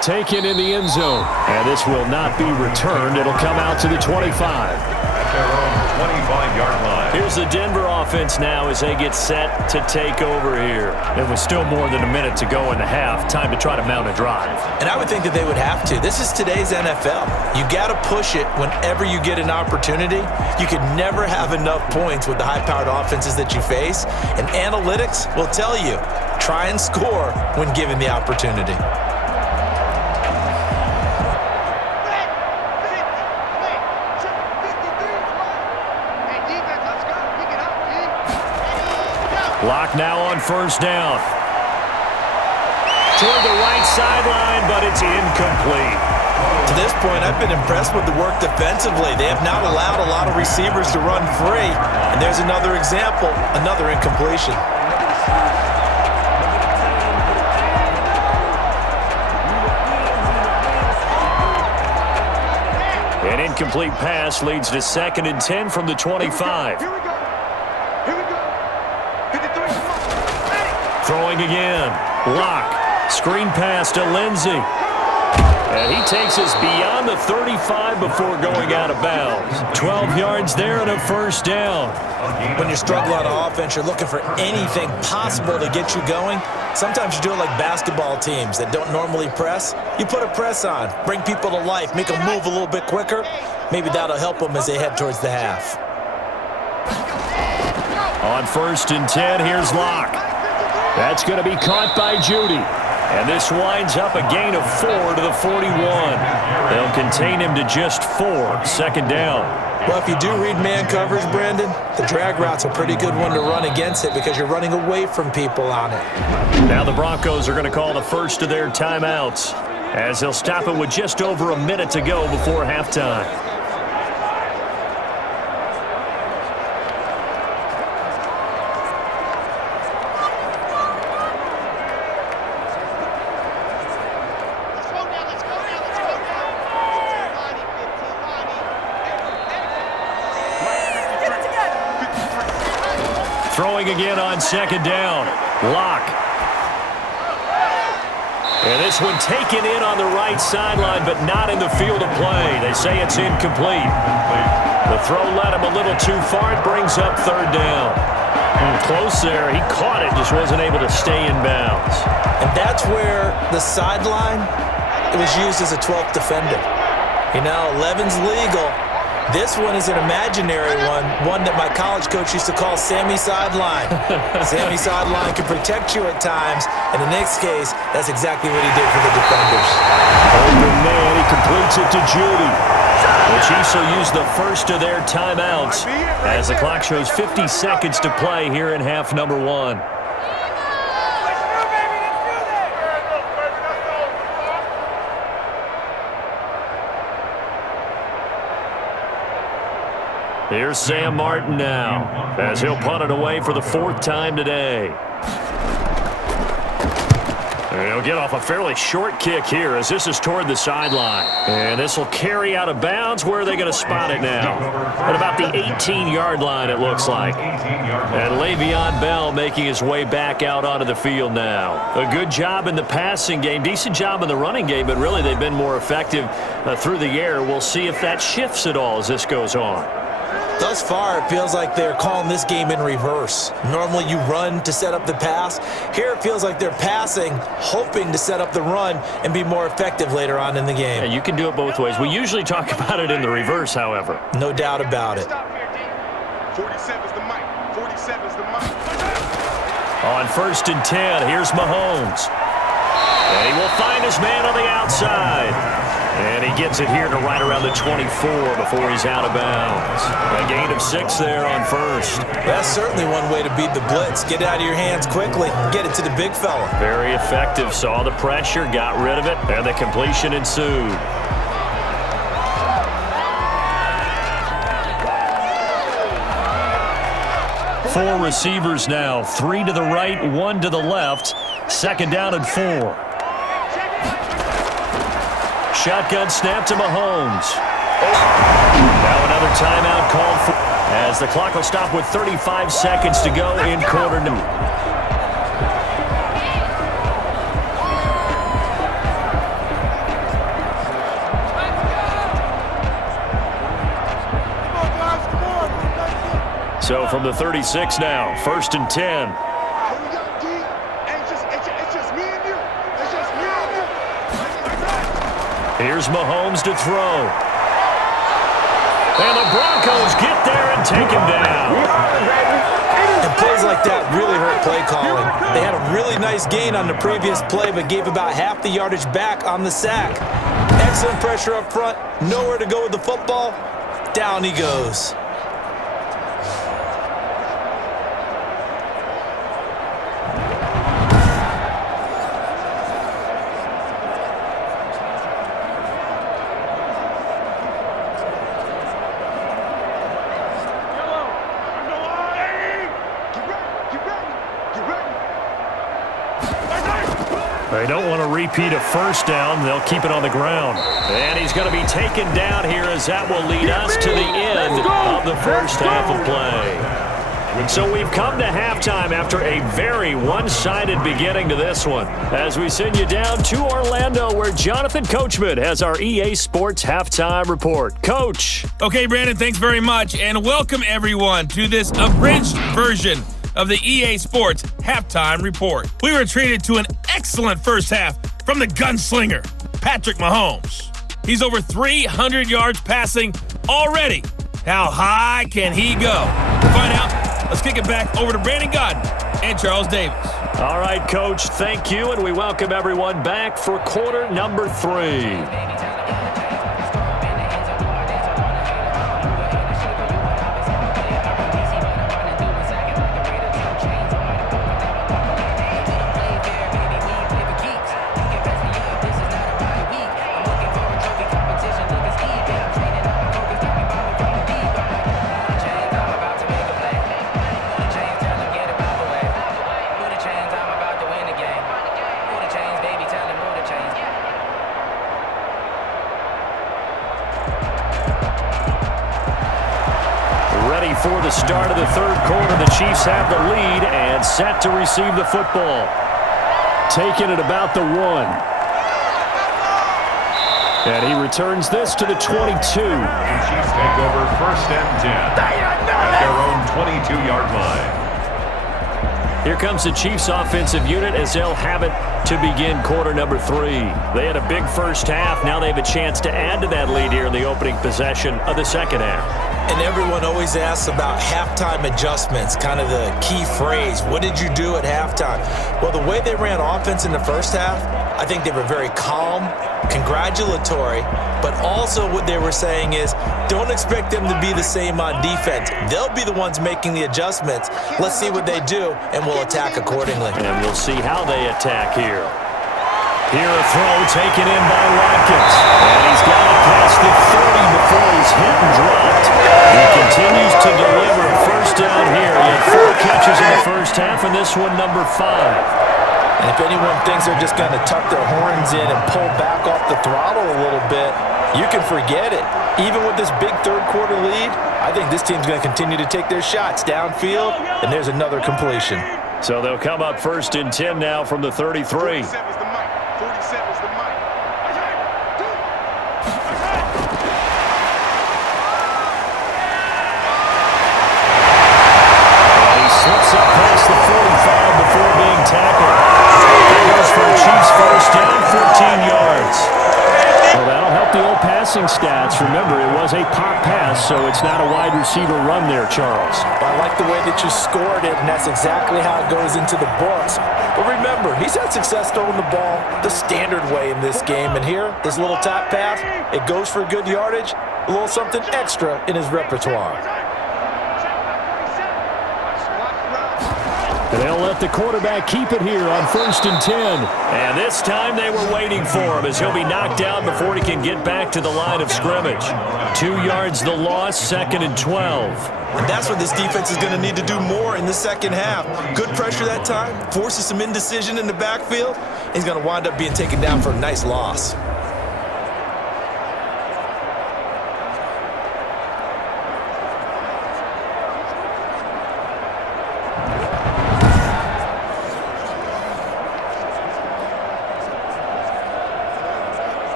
Taken in the end zone. And this will not be returned. It'll come out to the 25. At their own 25-yard line. Here's the Denver offense now as they get set to take over here. It was still more than a minute to go in the half. Time to try to mount a drive. And I would think that they would have to. This is today's NFL. You got to push it whenever you get an opportunity. You could never have enough points with the high-powered offenses that you face. And analytics will tell you, try and score when given the opportunity. Lock now on first down. Toward the right sideline, but it's incomplete. To this point, I've been impressed with the work defensively. They have not allowed a lot of receivers to run free. And there's another example, another incompletion. An incomplete pass leads to 2nd and 10 from the 25. Throwing again. Lock. Screen pass to Lindsey. And he takes us beyond the 35 before going out of bounds. 12 yards there and a first down. When you struggle on offense, you're looking for anything possible to get you going. Sometimes you do it like basketball teams that don't normally press. You put a press on, bring people to life, make them move a little bit quicker. Maybe that'll help them as they head towards the half. On 1st and 10, here's Lock. That's going to be caught by Judy. And this winds up a gain of 4 to the 41. They'll contain him to just 4. 2nd down. Well, if you do read man coverage, Brandon, the drag route's a pretty good one to run against it because you're running away from people on it. Now the Broncos are going to call the first of their timeouts as they'll stop it with just over a minute to go before halftime. Throwing again on 2nd down. Lock. And this one taken in on the right sideline, but not in the field of play. They say it's incomplete. The throw led him a little too far. It brings up 3rd down. Close there. He caught it, just wasn't able to stay in bounds. And that's where the sideline, it was used as a 12th defender. You know, 11's legal. This one is an imaginary one that my college coach used to call Sammy Sideline. Sammy Sideline can protect you at times, and in this case, that's exactly what he did for the defenders. Open man, he completes it to Judy. The Chiefs will use the first of their timeouts as the clock shows 50 seconds to play here in half number 1. Here's Sam Martin now as he'll punt it away for the 4th time today. And he'll get off a fairly short kick here as this is toward the sideline. And this will carry out of bounds. Where are they going to spot it now? At about the 18-yard line, it looks like. And Le'Veon Bell making his way back out onto the field now. A good job in the passing game, decent job in the running game, but really they've been more effective through the air. We'll see if that shifts at all as this goes on. Thus far, it feels like they're calling this game in reverse. Normally you run to set up the pass. Here it feels like they're passing, hoping to set up the run and be more effective later on in the game. Yeah, you can do it both ways. We usually talk about it in the reverse, however. No doubt about it. 47's the mic. 47's the mic. On 1st and 10, here's Mahomes. And he will find his man on the outside. And he gets it here to right around the 24 before he's out of bounds. A gain of 6 there on 1st. That's certainly one way to beat the blitz. Get it out of your hands quickly. Get it to the big fella. Very effective. Saw the pressure, got rid of it, and the completion ensued. Four receivers now. 3 to the right, 1 to the left. 2nd down and 4. Shotgun snap to Mahomes. Now another timeout called for as the clock will stop with 35 seconds to go in quarter number. So from the 36 now, 1st and 10. Here's Mahomes to throw. And the Broncos get there and take him down. And plays like that really hurt play calling. They had a really nice gain on the previous play, but gave about half the yardage back on the sack. Excellent pressure up front. Nowhere to go with the football. Down he goes. They don't want to repeat a 1st down. They'll keep it on the ground. And he's going to be taken down here as that will lead us to the end of the first half of play. So we've come to halftime after a very one-sided beginning to this one. As we send you down to Orlando where Jonathan Coachman has our EA Sports Halftime Report. Coach. Okay, Brandon, thanks very much. And welcome, everyone, to this abridged version of the EA Sports Halftime Report. We were treated to an excellent first half from the gunslinger, Patrick Mahomes. He's over 300 yards passing already. How high can he go? To find out, let's kick it back over to Brandon Godden and Charles Davis. All right, Coach, thank you, and we welcome everyone back for quarter number 3. For the start of the 3rd quarter, the Chiefs have the lead and set to receive the football. Taking it about the 1. And he returns this to the 22. The Chiefs take over 1st and 10 at their own 22-yard line. Here comes the Chiefs offensive unit as they'll have it to begin quarter number 3. They had a big first half. Now they have a chance to add to that lead here in the opening possession of the 2nd half. And everyone always asks about halftime adjustments, kind of the key phrase. What did you do at halftime? Well, the way they ran offense in the first half, I think they were very calm, congratulatory, but also what they were saying is don't expect them to be the same on defense. They'll be the ones making the adjustments. Let's see what they do, and we'll attack accordingly. And we'll see how they attack here. Here a throw taken in by Watkins. And he's got it past the 30 before he's hit and dropped. He continues to deliver. 1st down here. He had 4 catches in the first half, and this one number 5. And if anyone thinks they're just going to tuck their horns in and pull back off the throttle a little bit, you can forget it. Even with this big third-quarter lead, I think this team's going to continue to take their shots downfield, and there's another completion. So they'll come up 1st and 10 now from the 33. 47's the mic. 47's the mic. He slips up past the 45 before being tackled. That goes for a Chiefs first down, 14 yards. Well, that'll help the old passing stats. Remember, it was a pop pass, so it's not a wide receiver run there, Charles. I like the way that you scored it, and that's exactly how it goes into the books. But remember, he's had success throwing the ball the standard way in this game. And here, this little tap pass, it goes for good yardage, a little something extra in his repertoire. They'll let the quarterback keep it here on 1st and 10. And this time they were waiting for him as he'll be knocked down before he can get back to the line of scrimmage. 2 yards the loss, 2nd and 12. And that's what this defense is going to need to do more in the second half. Good pressure that time, forces some indecision in the backfield. He's going to wind up being taken down for a nice loss.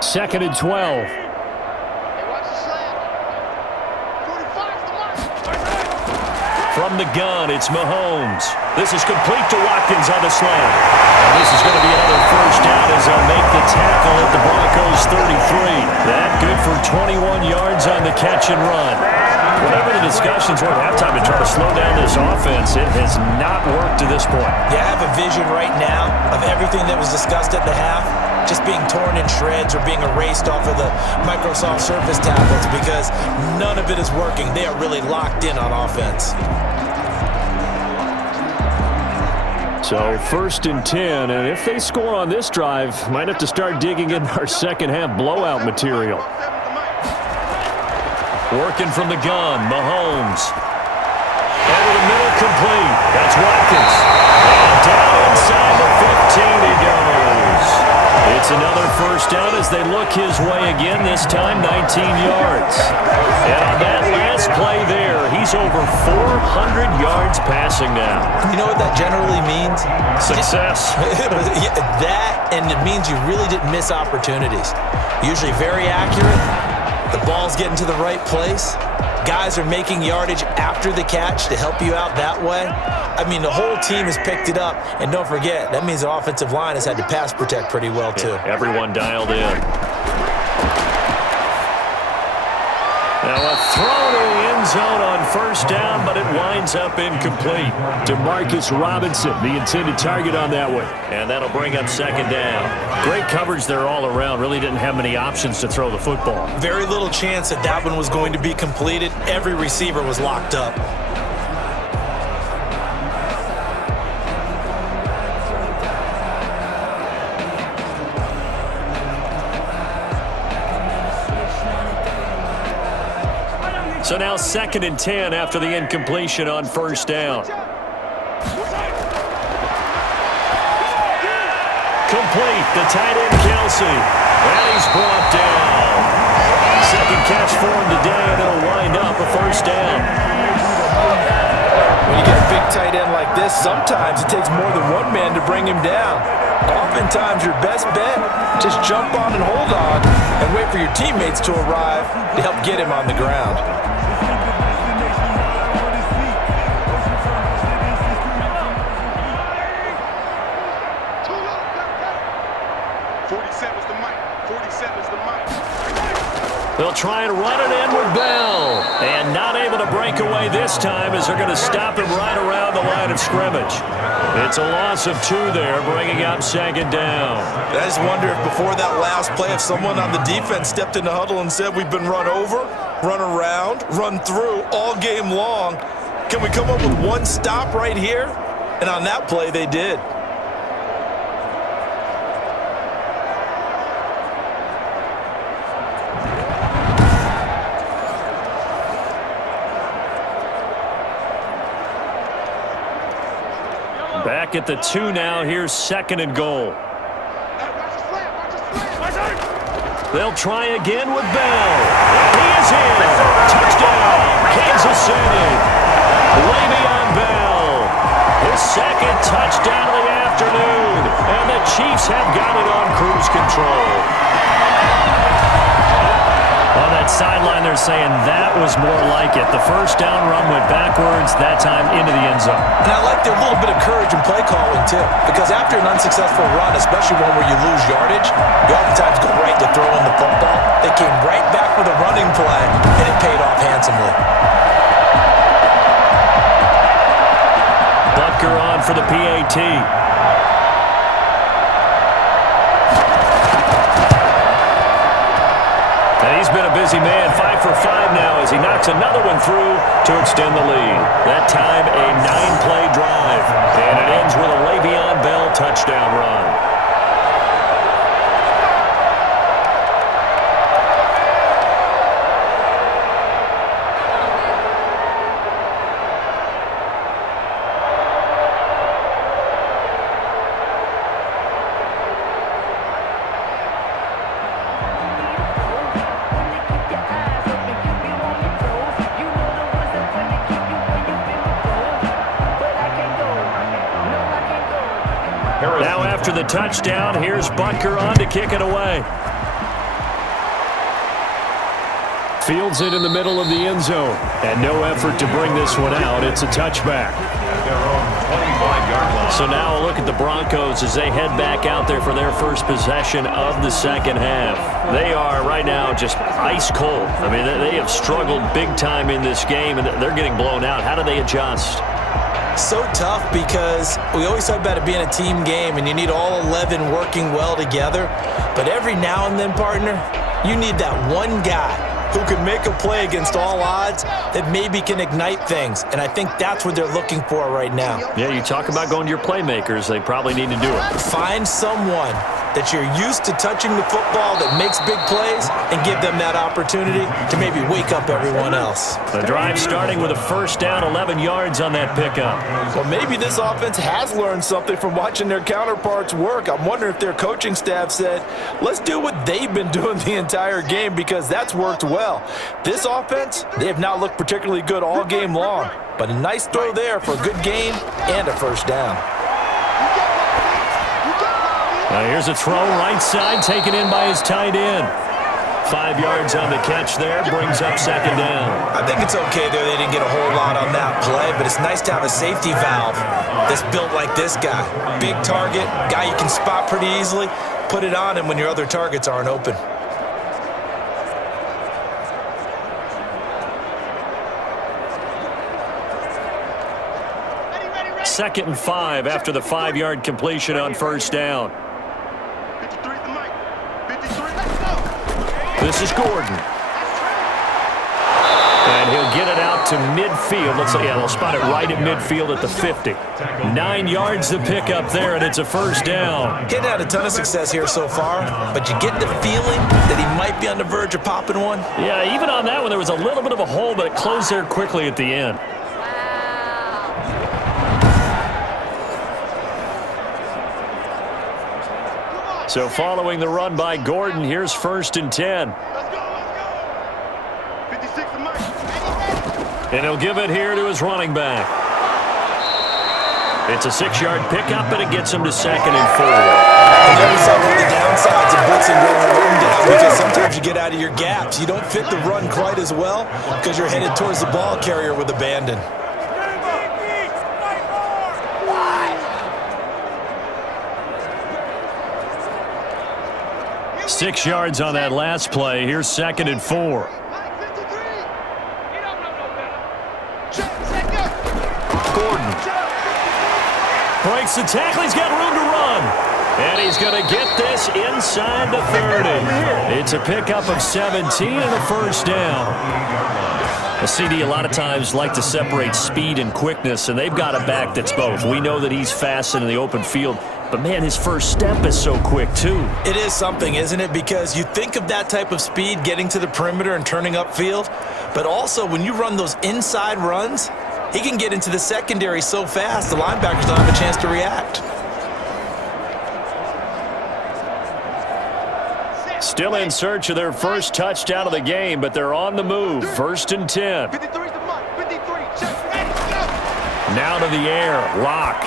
Second and 12. From the gun, it's Mahomes. This is complete to Watkins on the slant. And this is going to be another first down as they'll make the tackle at the Broncos 33. That good for 21 yards on the catch and run. Whatever the discussions were at halftime to try to slow down this offense, it has not worked to this point. Yeah, I have a vision right now of everything that was discussed at the half just being torn in shreds or being erased off of the Microsoft Surface tablets because none of it is working. They are really locked in on offense. So 1st and 10, and if they score on this drive, might have to start digging in our second half blowout material. Working from the gun, Mahomes. Over the middle, complete. That's Watkins. And down inside the 15 he goes. It's another first down as they look his way again, this time 19 yards. And on that last play there, he's over 400 yards passing now. You know what that generally means? Success. That, and it means you really didn't miss opportunities. Usually very accurate. The ball's getting to the right place. Guys are making yardage after the catch to help you out that way. I mean, the whole team has picked it up. And don't forget, that means the offensive line has had to pass protect pretty well, too. Yeah, everyone dialed in. Now a throw to the end zone on first down, but it winds up incomplete. Demarcus Robinson, the intended target on that one. And that'll bring up second down. Great coverage there all around. Really didn't have many options to throw the football. Very little chance that that one was going to be completed. Every receiver was locked up. So now 2nd and 10 after the incompletion on first down. Complete, the tight end Kelsey. And he's brought down. Second catch for him today, and it'll wind up a first down. When you get a big tight end like this, sometimes it takes more than one man to bring him down. Oftentimes, your best bet, just jump on and hold on and wait for your teammates to arrive to help get him on the ground. They'll try and run it in with Bell. And not able to break away this time as they're going to stop him right around the line of scrimmage. It's a loss of 2 there, bringing up second down. I just wonder if before that last play, if someone on the defense stepped in the huddle and said, we've been run over, run around, run through all game long. Can we come up with one stop right here? And on that play, they did. Back at the 2 now. Here's 2nd and goal. They'll try again with Bell. He is in. Touchdown, Kansas City. Le'Veon Bell. His 2nd touchdown of the afternoon. And the Chiefs have got it on cruise control. On that sideline, they're saying that was more like it. The first down run went backwards, that time into the end zone. And I like their little bit of courage in play calling, too. Because after an unsuccessful run, especially one where you lose yardage, you oftentimes go right to throwing the football. They came right back with a running play, and it paid off handsomely. Butker on for the PAT. And he's been a busy man, 5 for 5 now as he knocks another one through to extend the lead. That time a 9-play drive. And it ends with a Le'Veon Bell touchdown run. Now after the touchdown, here's Butker on to kick it away. Fields it in the middle of the end zone. And no effort to bring this one out. It's a touchback. At their own 25-yard line. So now a look at the Broncos as they head back out there for their first possession of the second half. They are right now just ice cold. I mean, they have struggled big time in this game, and they're getting blown out. How do they adjust? So tough because we always talk about it being a team game and you need all 11 working well together. But every now and then, partner, you need that one guy who can make a play against all odds that maybe can ignite things. And I think that's what they're looking for right now. Yeah, you talk about going to your playmakers. They probably need to do it. Find someone that you're used to touching the football that makes big plays and give them that opportunity to maybe wake up everyone else. The drive starting with a first down, 11 yards on that pickup. Well, maybe this offense has learned something from watching their counterparts work. I'm wondering if their coaching staff said, let's do what they've been doing the entire game because that's worked well. This offense, they have not looked particularly good all game long, but a nice throw there for a good gain and a first down. Here's a throw right side taken in by his tight end. 5 yards on the catch there, brings up second down. I think it's okay there. They didn't get a whole lot on that play, but it's nice to have a safety valve that's built like this guy. Big target, guy you can spot pretty easily. Put it on him when your other targets aren't open. Second and 5 after the 5-yard completion on first down. This is Gordon. And he'll get it out to midfield. Looks like, yeah, they'll spot it right at midfield at the 50. 9 yards to pick up there, and it's a first down. Getting had a ton of success here so far, but you get the feeling that he might be on the verge of popping one. Yeah, even on that one, there was a little bit of a hole, but it closed there quickly at the end. So following the run by Gordon, here's first and 10. And he'll give it here to his running back. It's a 6-yard pickup, and it gets him to second and 4. And there was some of the downsides of blitzing going the run down because sometimes you get out of your gaps. You don't fit the run quite as well because you're headed towards the ball carrier with abandon. Six yards on that last play. Here's second and 4. Gordon breaks the tackle. He's got room to run. And he's going to get this inside the 30. It's a pickup of 17 and a first down. A CD a lot of times like to separate speed and quickness, and they've got a back that's both. We know that he's fast in the open field, but, man, his first step is so quick, too. It is something, isn't it? Because you think of that type of speed getting to the perimeter and turning upfield, but also when you run those inside runs, He can get into the secondary so fast, the linebackers don't have a chance to react. Still in search of their first touchdown of the game, but they're on the move. 1st and 10. 53's the month. 53. Check. Now to the air. Lock.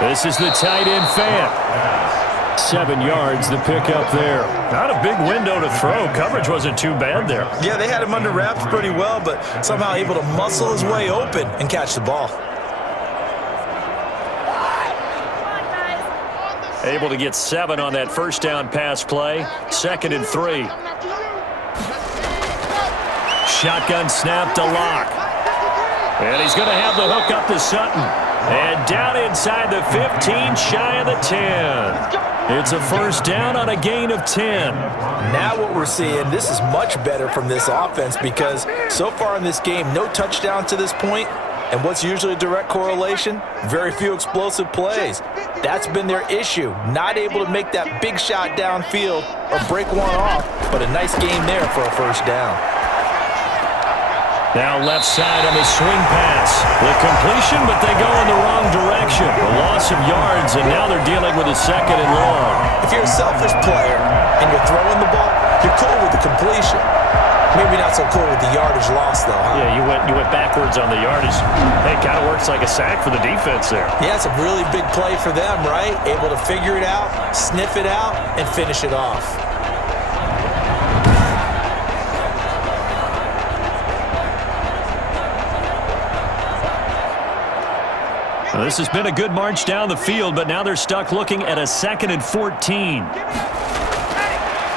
This is the tight end fan. 7 yards, the pickup there. Not a big window to throw. Coverage wasn't too bad there. Yeah, they had him under wraps pretty well, but somehow able to muscle his way open and catch the ball. Able to get 7 on that first down pass play. 2nd and 3. Shotgun snap to Lock. And he's going to have the hook up to Sutton. And down inside the 15, shy of the 10. It's a first down on a gain of 10. Now what we're seeing, this is much better from this offense because so far in this game, no touchdown to this point. And what's usually a direct correlation? Very few explosive plays. That's been their issue. Not able to make that big shot downfield or break one off, but a nice game there for a first down. Now left side on the swing pass. The completion, but they go in the wrong direction. A loss of yards, and now they're dealing with a 2nd and long. If you're a selfish player and you're throwing the ball, you're cool with the completion. Maybe not so cool with the yardage loss, though, huh? Yeah, you went backwards on the yardage. Hey, it kind of works like a sack for the defense there. Yeah, it's a really big play for them, right? Able to figure it out, sniff it out, and finish it off. Well, this has been a good march down the field, but now they're stuck looking at a 2nd and 14.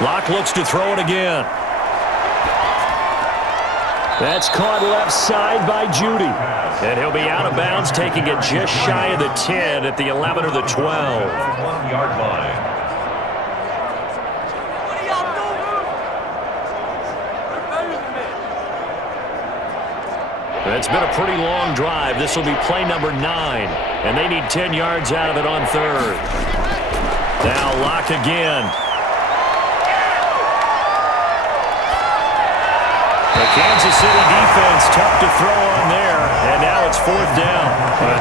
Locke looks to throw it again. That's caught left side by Judy. And he'll be out of bounds, taking it just shy of the 10 at the 11 or the 12. 1-yard line. It's been a pretty long drive. This will be play number 9. And they need 10 yards out of it on 3rd. Now Locke again. The Kansas City defense tough to throw on there. And now it's 4th down.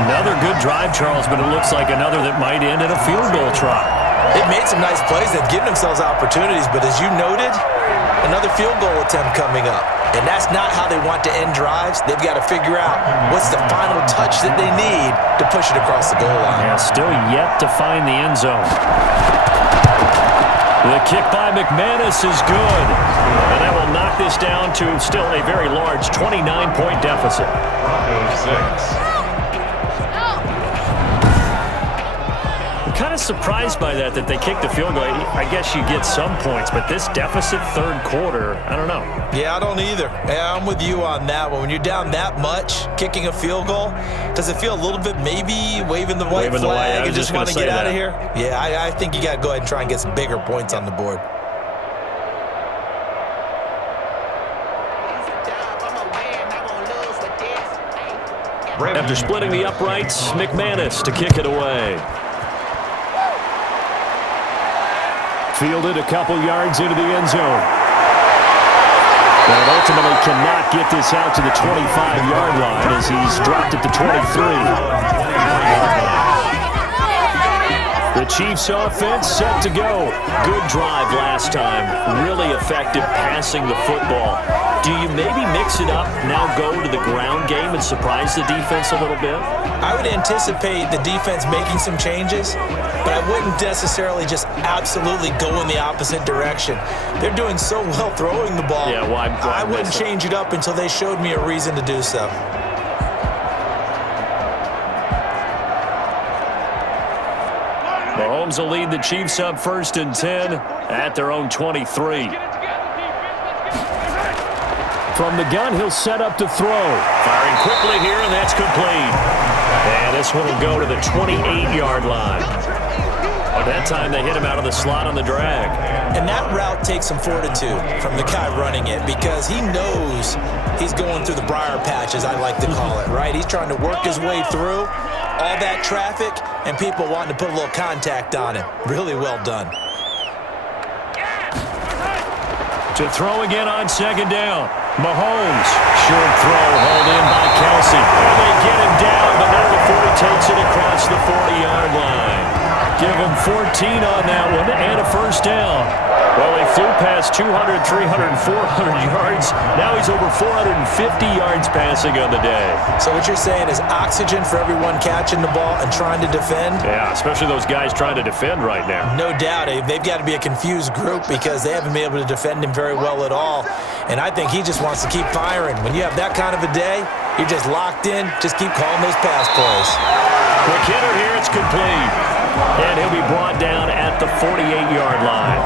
Another good drive, Charles, but it looks like another that might end in a field goal try. They've made some nice plays. They've given themselves opportunities, but as you noted, another field goal attempt coming up. And that's not how they want to end drives. They've got to figure out what's the final touch that they need to push it across the goal line. Yeah, still yet to find the end zone. The kick by McManus is good. And that will knock this down to still a very large 29-point deficit. Broncos 6. I'm kind of surprised by that they kicked the field goal. I guess you get some points, but this deficit 3rd quarter, I don't know. Yeah, I don't either. Yeah, I'm with you on that one. When you're down that much, kicking a field goal, does it feel a little bit maybe waving the white flag and just want to get out of here? Yeah, I think you got to go ahead and try and get some bigger points on the board. After splitting the uprights, McManus to kick it away. Fielded a couple yards into the end zone. But ultimately cannot get this out to the 25-yard line as he's dropped at the 23. The Chiefs offense set to go. Good drive last time. Really effective passing the football. Do you maybe mix it up, now go to the ground game and surprise the defense a little bit? I would anticipate the defense making some changes, but I wouldn't necessarily just absolutely go in the opposite direction. They're doing so well throwing the ball. Yeah, why I wouldn't change it up until they showed me a reason to do so. Mahomes will lead the Chiefs up 1st and 10 at their own 23. From the gun, he'll set up to throw. Firing quickly here, and that's complete. And this one will go to the 28-yard line. At that time, they hit him out of the slot on the drag. And that route takes some fortitude from the guy running it because he knows he's going through the briar patch, as I like to call it, right? He's trying to work his way through all that traffic and people wanting to put a little contact on him. Really well done. To throw again on 2nd down. Mahomes, short throw, hauled in by Kelsey. And they on that one and a first down. Well, he flew past 200, 300, 400 yards. Now he's over 450 yards passing on the day. So what you're saying is oxygen for everyone catching the ball and trying to defend? Yeah, especially those guys trying to defend right now. No doubt. They've got to be a confused group because they haven't been able to defend him very well at all. And I think he just wants to keep firing. When you have that kind of a day, you're just locked in. Just keep calling those pass plays. Quick hitter here. It's complete. And he'll be brought down at the 48-yard line.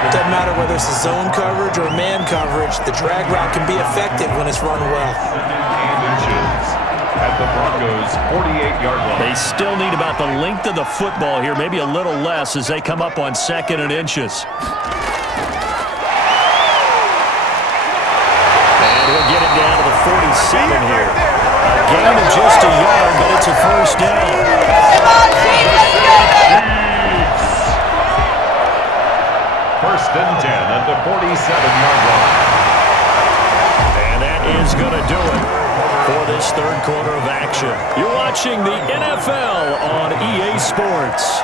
It doesn't matter whether it's a zone coverage or man coverage. The drag route can be effective when it's run well. And inches at the Broncos' 48-yard line. They still need about the length of the football here, maybe a little less as they come up on 2nd and inches. And he'll get it down to the 47 here. A gain of just a yard, but it's a first down. First and 10 at the 47-yard line. And that is going to do it for this third quarter of action. You're watching the NFL on EA Sports.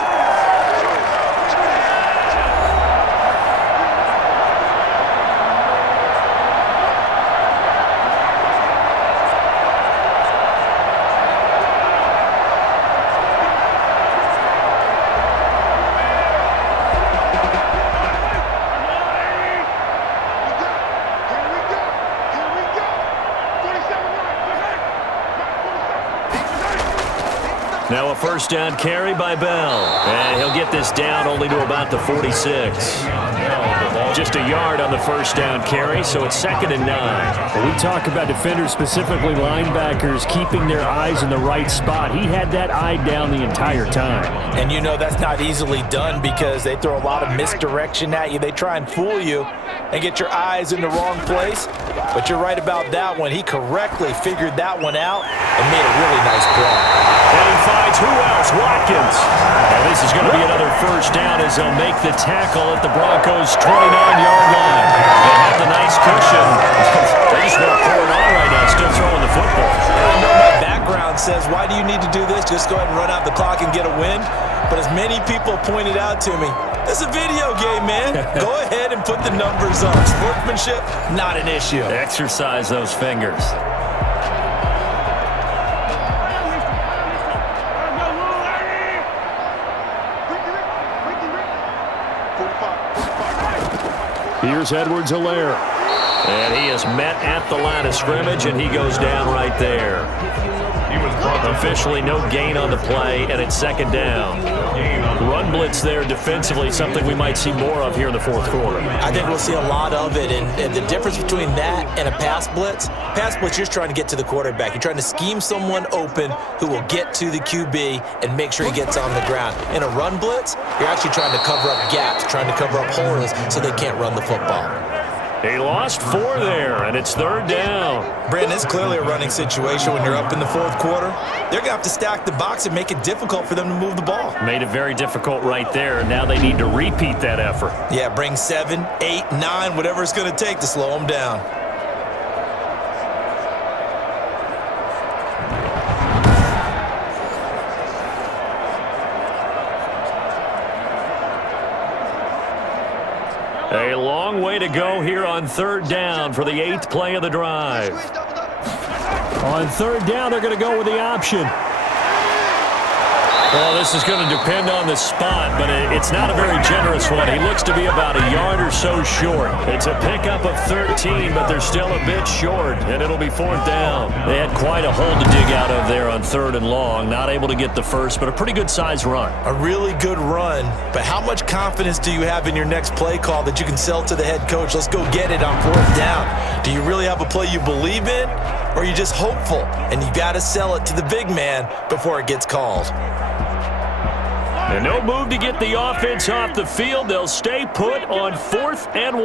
Now a first down carry by Bell. And he'll get this down only to about the 46. Just a yard on the first down carry, so it's 2nd and 9. When we talk about defenders, specifically linebackers, keeping their eyes in the right spot. He had that eye down the entire time. And you know that's not easily done because they throw a lot of misdirection at you. They try and fool you and get your eyes in the wrong place. But you're right about that one. He correctly figured that one out and made a really nice play. And he finds who else? Watkins. And this is going to be another first down as they'll make the tackle at the Broncos' 29-yard line. They have the nice cushion. They just want to pour it on right now, still throwing the football. I know my background says, why do you need to do this? Just go ahead and run out the clock and get a win. But as many people pointed out to me, it's a video game, man. Go ahead and put the numbers on. Sportsmanship, not an issue. Exercise those fingers. Here's Edwards-Helaire. And he is met at the line of scrimmage, and he goes down right there. He was brought Officially no gain on the play, and it's 2nd down. Run blitz there defensively, something we might see more of here in the fourth quarter. I think we'll see a lot of it, and the difference between that and a pass blitz, you're just trying to get to the quarterback. You're trying to scheme someone open who will get to the QB and make sure he gets on the ground. In a run blitz, you're actually trying to cover up gaps, trying to cover up holes so they can't run the football. He lost 4 there, and it's 3rd down. Brandon, it's clearly a running situation when you're up in the fourth quarter. They're going to have to stack the box and make it difficult for them to move the ball. Made it very difficult right there, and now they need to repeat that effort. Yeah, bring 7, 8, 9, whatever it's going to take to slow them down. A long way to go here on 3rd down for the 8th play of the drive. On 3rd down, they're going to go with the option. Well, this is going to depend on the spot, but it's not a very generous one. He looks to be about a yard or so short. It's a pickup of 13, but they're still a bit short, and it'll be 4th down. They had quite a hole to dig out of there on 3rd and long. Not able to get the first, but a pretty good-sized run. A really good run, but how much confidence do you have in your next play call that you can sell to the head coach? Let's go get it on 4th down. Do you really have a play you believe in, or are you just hopeful, and you got to sell it to the big man before it gets called? And no move to get the offense off the field. They'll stay put on 4th and 1.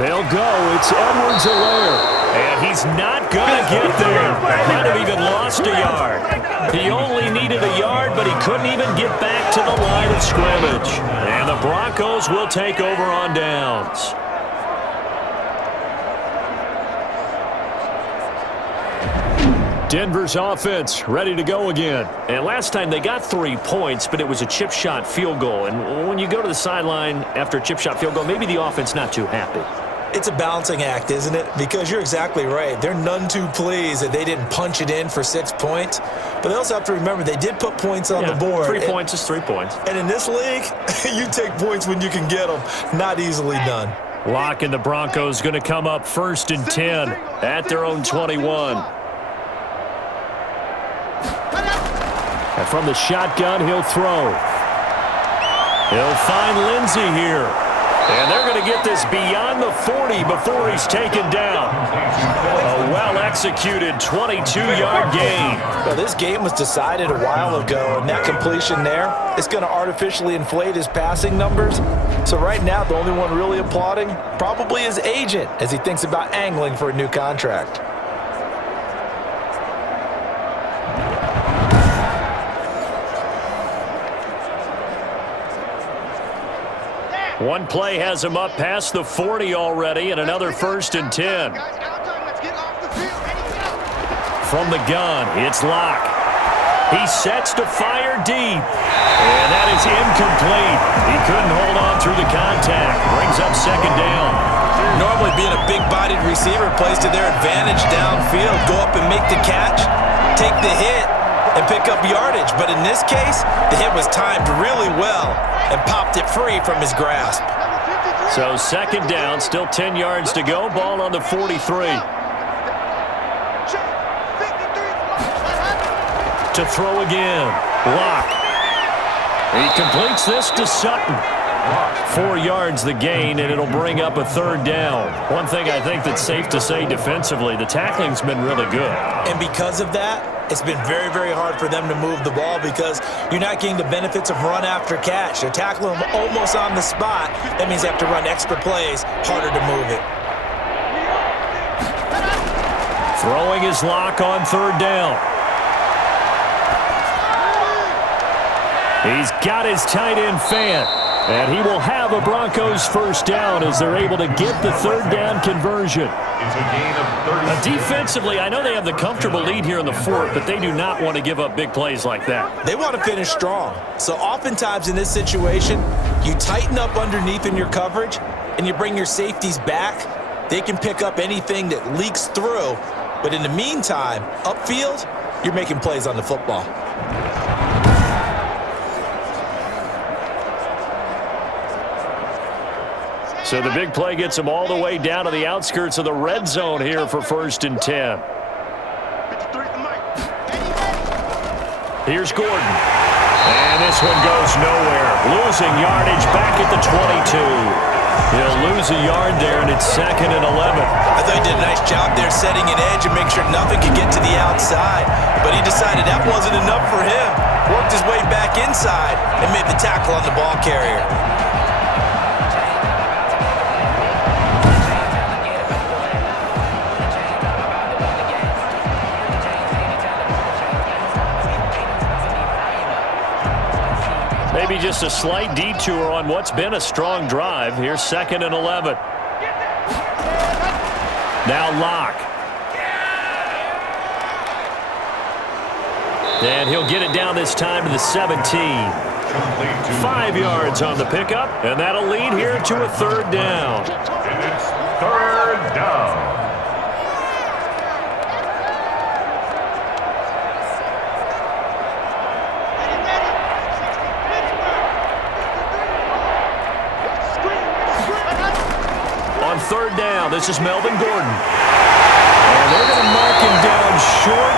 They'll go. It's Edwards-Helaire. And he's not going to get there. Might have even lost a yard. He only needed a yard, but he couldn't even get back to the line of scrimmage. And the Broncos will take over on downs. Denver's offense ready to go again. And last time they got 3 points, but it was a chip shot field goal. And when you go to the sideline after a chip shot field goal, maybe the offense not too happy. It's a balancing act, isn't it? Because you're exactly right. They're none too pleased that they didn't punch it in for 6 points. But they also have to remember they did put points on the board. 3 points is 3 points. And in this league, you take points when you can get them. Not easily done. Locke and the Broncos going to come up 1st and 10 at their own 21. And from the shotgun, he'll throw. He'll find Lindsey here. And they're going to get this beyond the 40 before he's taken down. A well-executed 22-yard gain. Well, this game was decided a while ago, and that completion there is going to artificially inflate his passing numbers. So right now, the only one really applauding probably his agent as he thinks about angling for a new contract. One play has him up past the 40 already, and another 1st and 10. From the gun, it's Locke. He sets to fire deep. And that is incomplete. He couldn't hold on through the contact. Brings up 2nd down. Normally being a big-bodied receiver plays to their advantage downfield. Go up and make the catch, take the hit, and pick up yardage. But in this case, the hit was timed really well and popped it free from his grasp. So 2nd down, still 10 yards to go. Ball on the 43. To throw again. Locke. He completes this to Sutton. 4 yards the gain, and it'll bring up a 3rd down. One thing I think that's safe to say defensively, the tackling's been really good. And because of that, it's been very, very hard for them to move the ball because you're not getting the benefits of run after catch. They're tackling them almost on the spot. That means they have to run extra plays, harder to move it. Throwing his Locke on 3rd down. He's got his tight end Fant. And he will have a Broncos 1st down as they're able to get the 3rd down conversion. It's a gain of 30. Defensively, I know they have the comfortable lead here in the 4th, but they do not want to give up big plays like that. They want to finish strong. So oftentimes in this situation, you tighten up underneath in your coverage and you bring your safeties back. They can pick up anything that leaks through. But in the meantime, upfield, you're making plays on the football. So the big play gets him all the way down to the outskirts of the red zone here for 1st and 10. Here's Gordon. And this one goes nowhere. Losing yardage back at the 22. He'll lose a yard there, and it's 2nd and 11. I thought he did a nice job there setting an edge and make sure nothing could get to the outside. But he decided that wasn't enough for him. Worked his way back inside and made the tackle on the ball carrier. Maybe just a slight detour on what's been a strong drive. Here's 2nd and 11. Now Locke. And he'll get it down this time to the 17. 5 yards on the pickup, and that'll lead here to a 3rd down. And it's 3rd down. On 3rd down, this is Melvin Gordon. And they're going to mark him down short,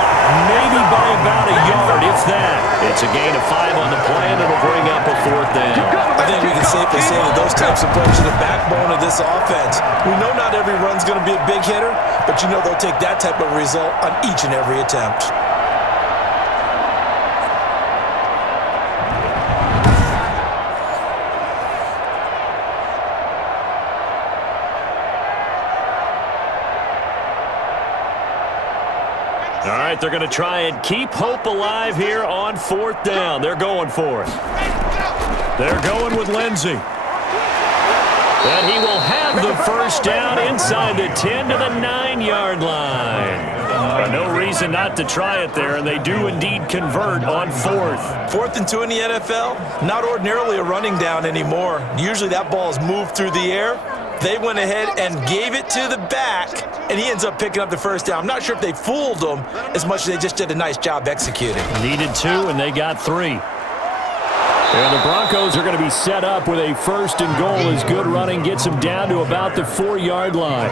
maybe by about a yard, if that. It's a gain of 5 on the play, and it'll bring up a 4th down. I think we can safely say that those types of plays are the backbone of this offense. We know not every run's going to be a big hitter, but you know they'll take that type of result on each and every attempt. All right, they're going to try and keep hope alive here on 4th down. They're going for it. They're going with Lindsey. And he will have the 1st down inside the 10 to the 9-yard line. No reason not to try it there, and they do indeed convert on fourth. 4th and 2 in the NFL, not ordinarily a running down anymore. Usually that ball is moved through the air. They went ahead and gave it to the back, and he ends up picking up the first down. I'm not sure if they fooled him as much as they just did a nice job executing. Needed 2, and they got 3. And the Broncos are going to be set up with a 1st and goal as good running gets them down to about the 4-yard line.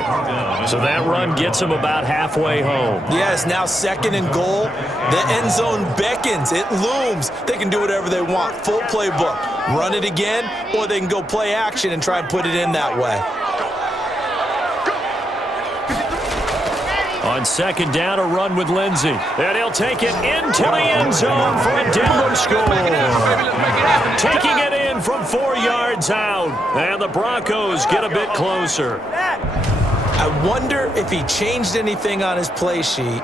So that run gets them about halfway home. Yes, now 2nd and goal. The end zone beckons. It looms. They can do whatever they want. Full playbook. Run it again, or they can go play action and try and put it in that way. On 2nd down, a run with Lindsey. And he'll take it into the end zone for a Denver score. Taking it in from 4 yards out. And the Broncos get a bit closer. I wonder if he changed anything on his play sheet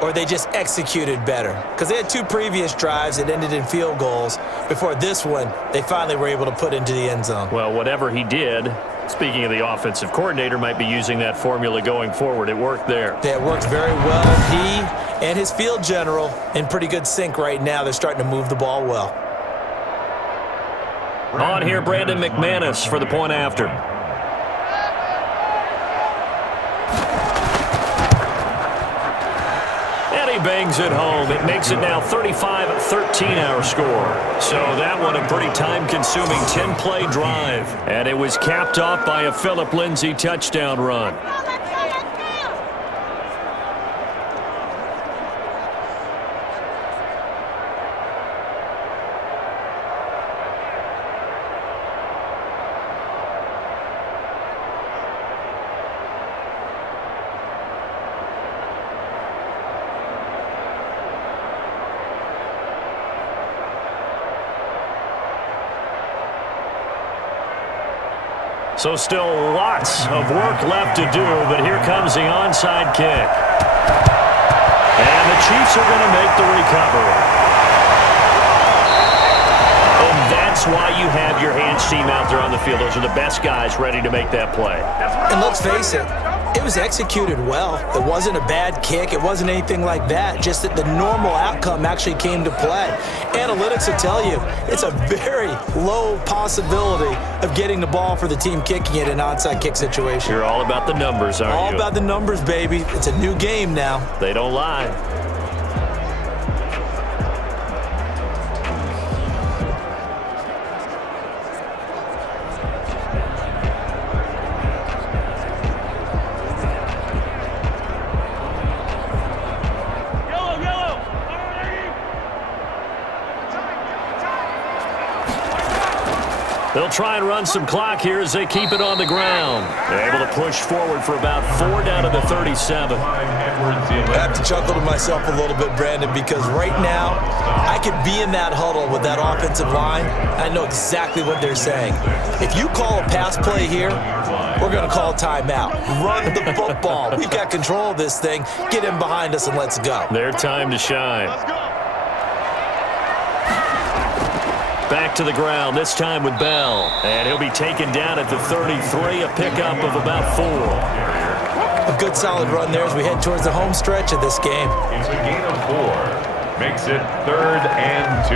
or they just executed better. Because they had 2 previous drives that ended in field goals. Before this one, they finally were able to put into the end zone. Well, whatever he did, speaking of the offensive coordinator, might be using that formula going forward. It worked there. Yeah, it worked very well. He and his field general in pretty good sync right now. They're starting to move the ball well. On here, Brandon McManus for the point after. And he bangs it home. It makes it now 35-13 our score. So that one a pretty time-consuming 10-play drive. And it was capped off by a Phillip Lindsay touchdown run. So still lots of work left to do, but here comes the onside kick. And the Chiefs are going to make the recovery. And that's why you have your hands team out there on the field. Those are the best guys ready to make that play. And let's face it, it was executed well. It wasn't a bad kick. It wasn't anything like that. Just that the normal outcome actually came to play. Analytics will tell you it's a very low possibility of getting the ball for the team kicking it in an onside kick situation. You're all about the numbers, aren't you? All about the numbers, baby. It's a new game now. They don't lie. They'll try and run some clock here as they keep it on the ground. They're able to push forward for about 4 down to the 37. I have to chuckle to myself a little bit, Brandon, because right now I could be in that huddle with that offensive line. I know exactly what they're saying. If you call a pass play here, we're going to call timeout. Run the football. We've got control of this thing. Get in behind us and let's go. Their time to shine. Back to the ground, this time with Bell. And he'll be taken down at the 33, a pickup of about 4. A good solid run there as we head towards the home stretch of this game. It's a gain of 4. Makes it 3rd and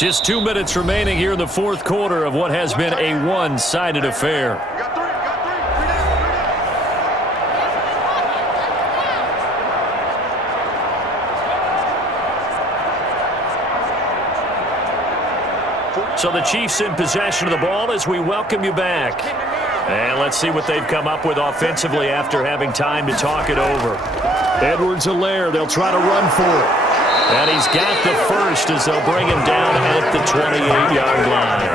2. Just 2 minutes remaining here in the 4th quarter of what has been a one-sided affair. So the Chiefs in possession of the ball as we welcome you back. And let's see what they've come up with offensively after having time to talk it over. Edwards-Helaire, they'll try to run for it. And he's got the first as they'll bring him down at the 28-yard line.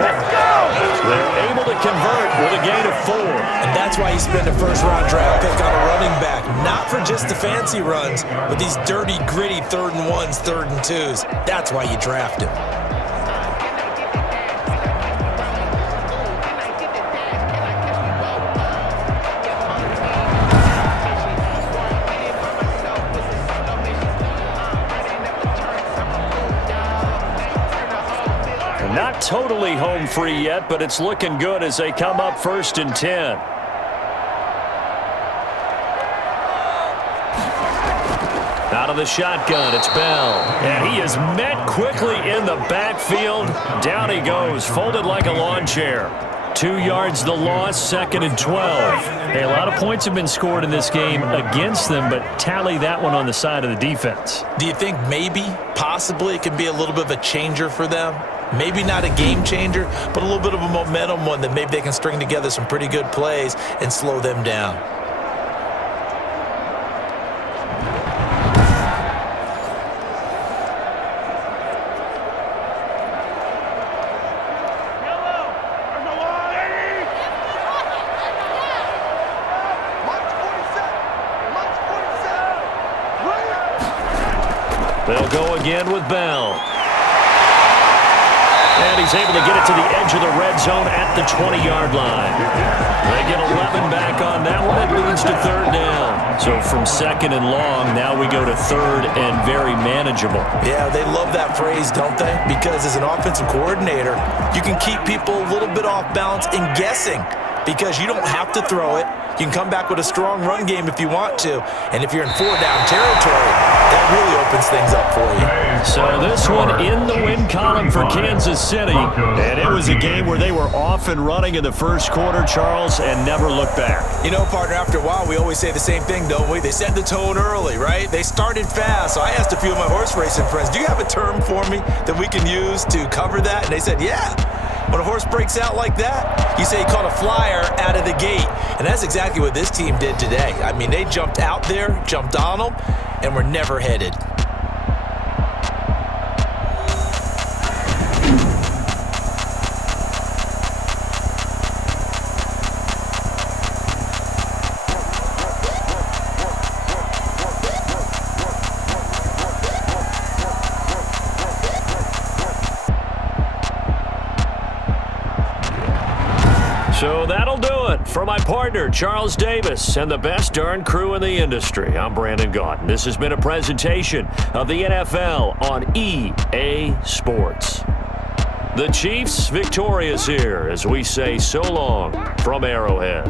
They're able to convert with a gain of 4. And that's why you spend a first-round draft pick on a running back. Not for just the fancy runs, but these dirty, gritty 3rd and 1s, 3rd and 2s. That's why you draft him. Not totally home free yet, but it's looking good as they come up 1st and 10. Out of the shotgun, it's Bell. And he is met quickly in the backfield. Down he goes, folded like a lawn chair. 2 yards the loss, 2nd and 12. Hey, a lot of points have been scored in this game against them, but tally that one on the side of the defense. Do you think maybe, possibly, it can be a little bit of a changer for them? Maybe not a game changer, but a little bit of a momentum one that maybe they can string together some pretty good plays and slow them down. They'll go again with Bell. And he's able to get it to the edge of the red zone at the 20-yard line. They get 11 back on that one. It leads to 3rd down. So from 2nd and long, now we go to 3rd and very manageable. Yeah, they love that phrase, don't they? Because as an offensive coordinator, you can keep people a little bit off balance and guessing because you don't have to throw it. You can come back with a strong run game if you want to. And if you're in 4-down territory, that really opens things up for you. So this one in the win column for Kansas City. And it was a game where they were off and running in the first quarter, Charles, and never looked back. You know, partner, after a while, we always say the same thing, don't we? They set the tone early, right? They started fast. So I asked a few of my horse racing friends, do you have a term for me that we can use to cover that? And they said, yeah. When a horse breaks out like that, you say he caught a flyer out of the gate. And that's exactly what this team did today. I mean, they jumped out there, jumped on them, and were never headed. So that'll do it for my partner, Charles Davis, and the best darn crew in the industry. I'm Brandon Gaudin. This has been a presentation of the NFL on EA Sports. The Chiefs victorious here as we say so long from Arrowhead.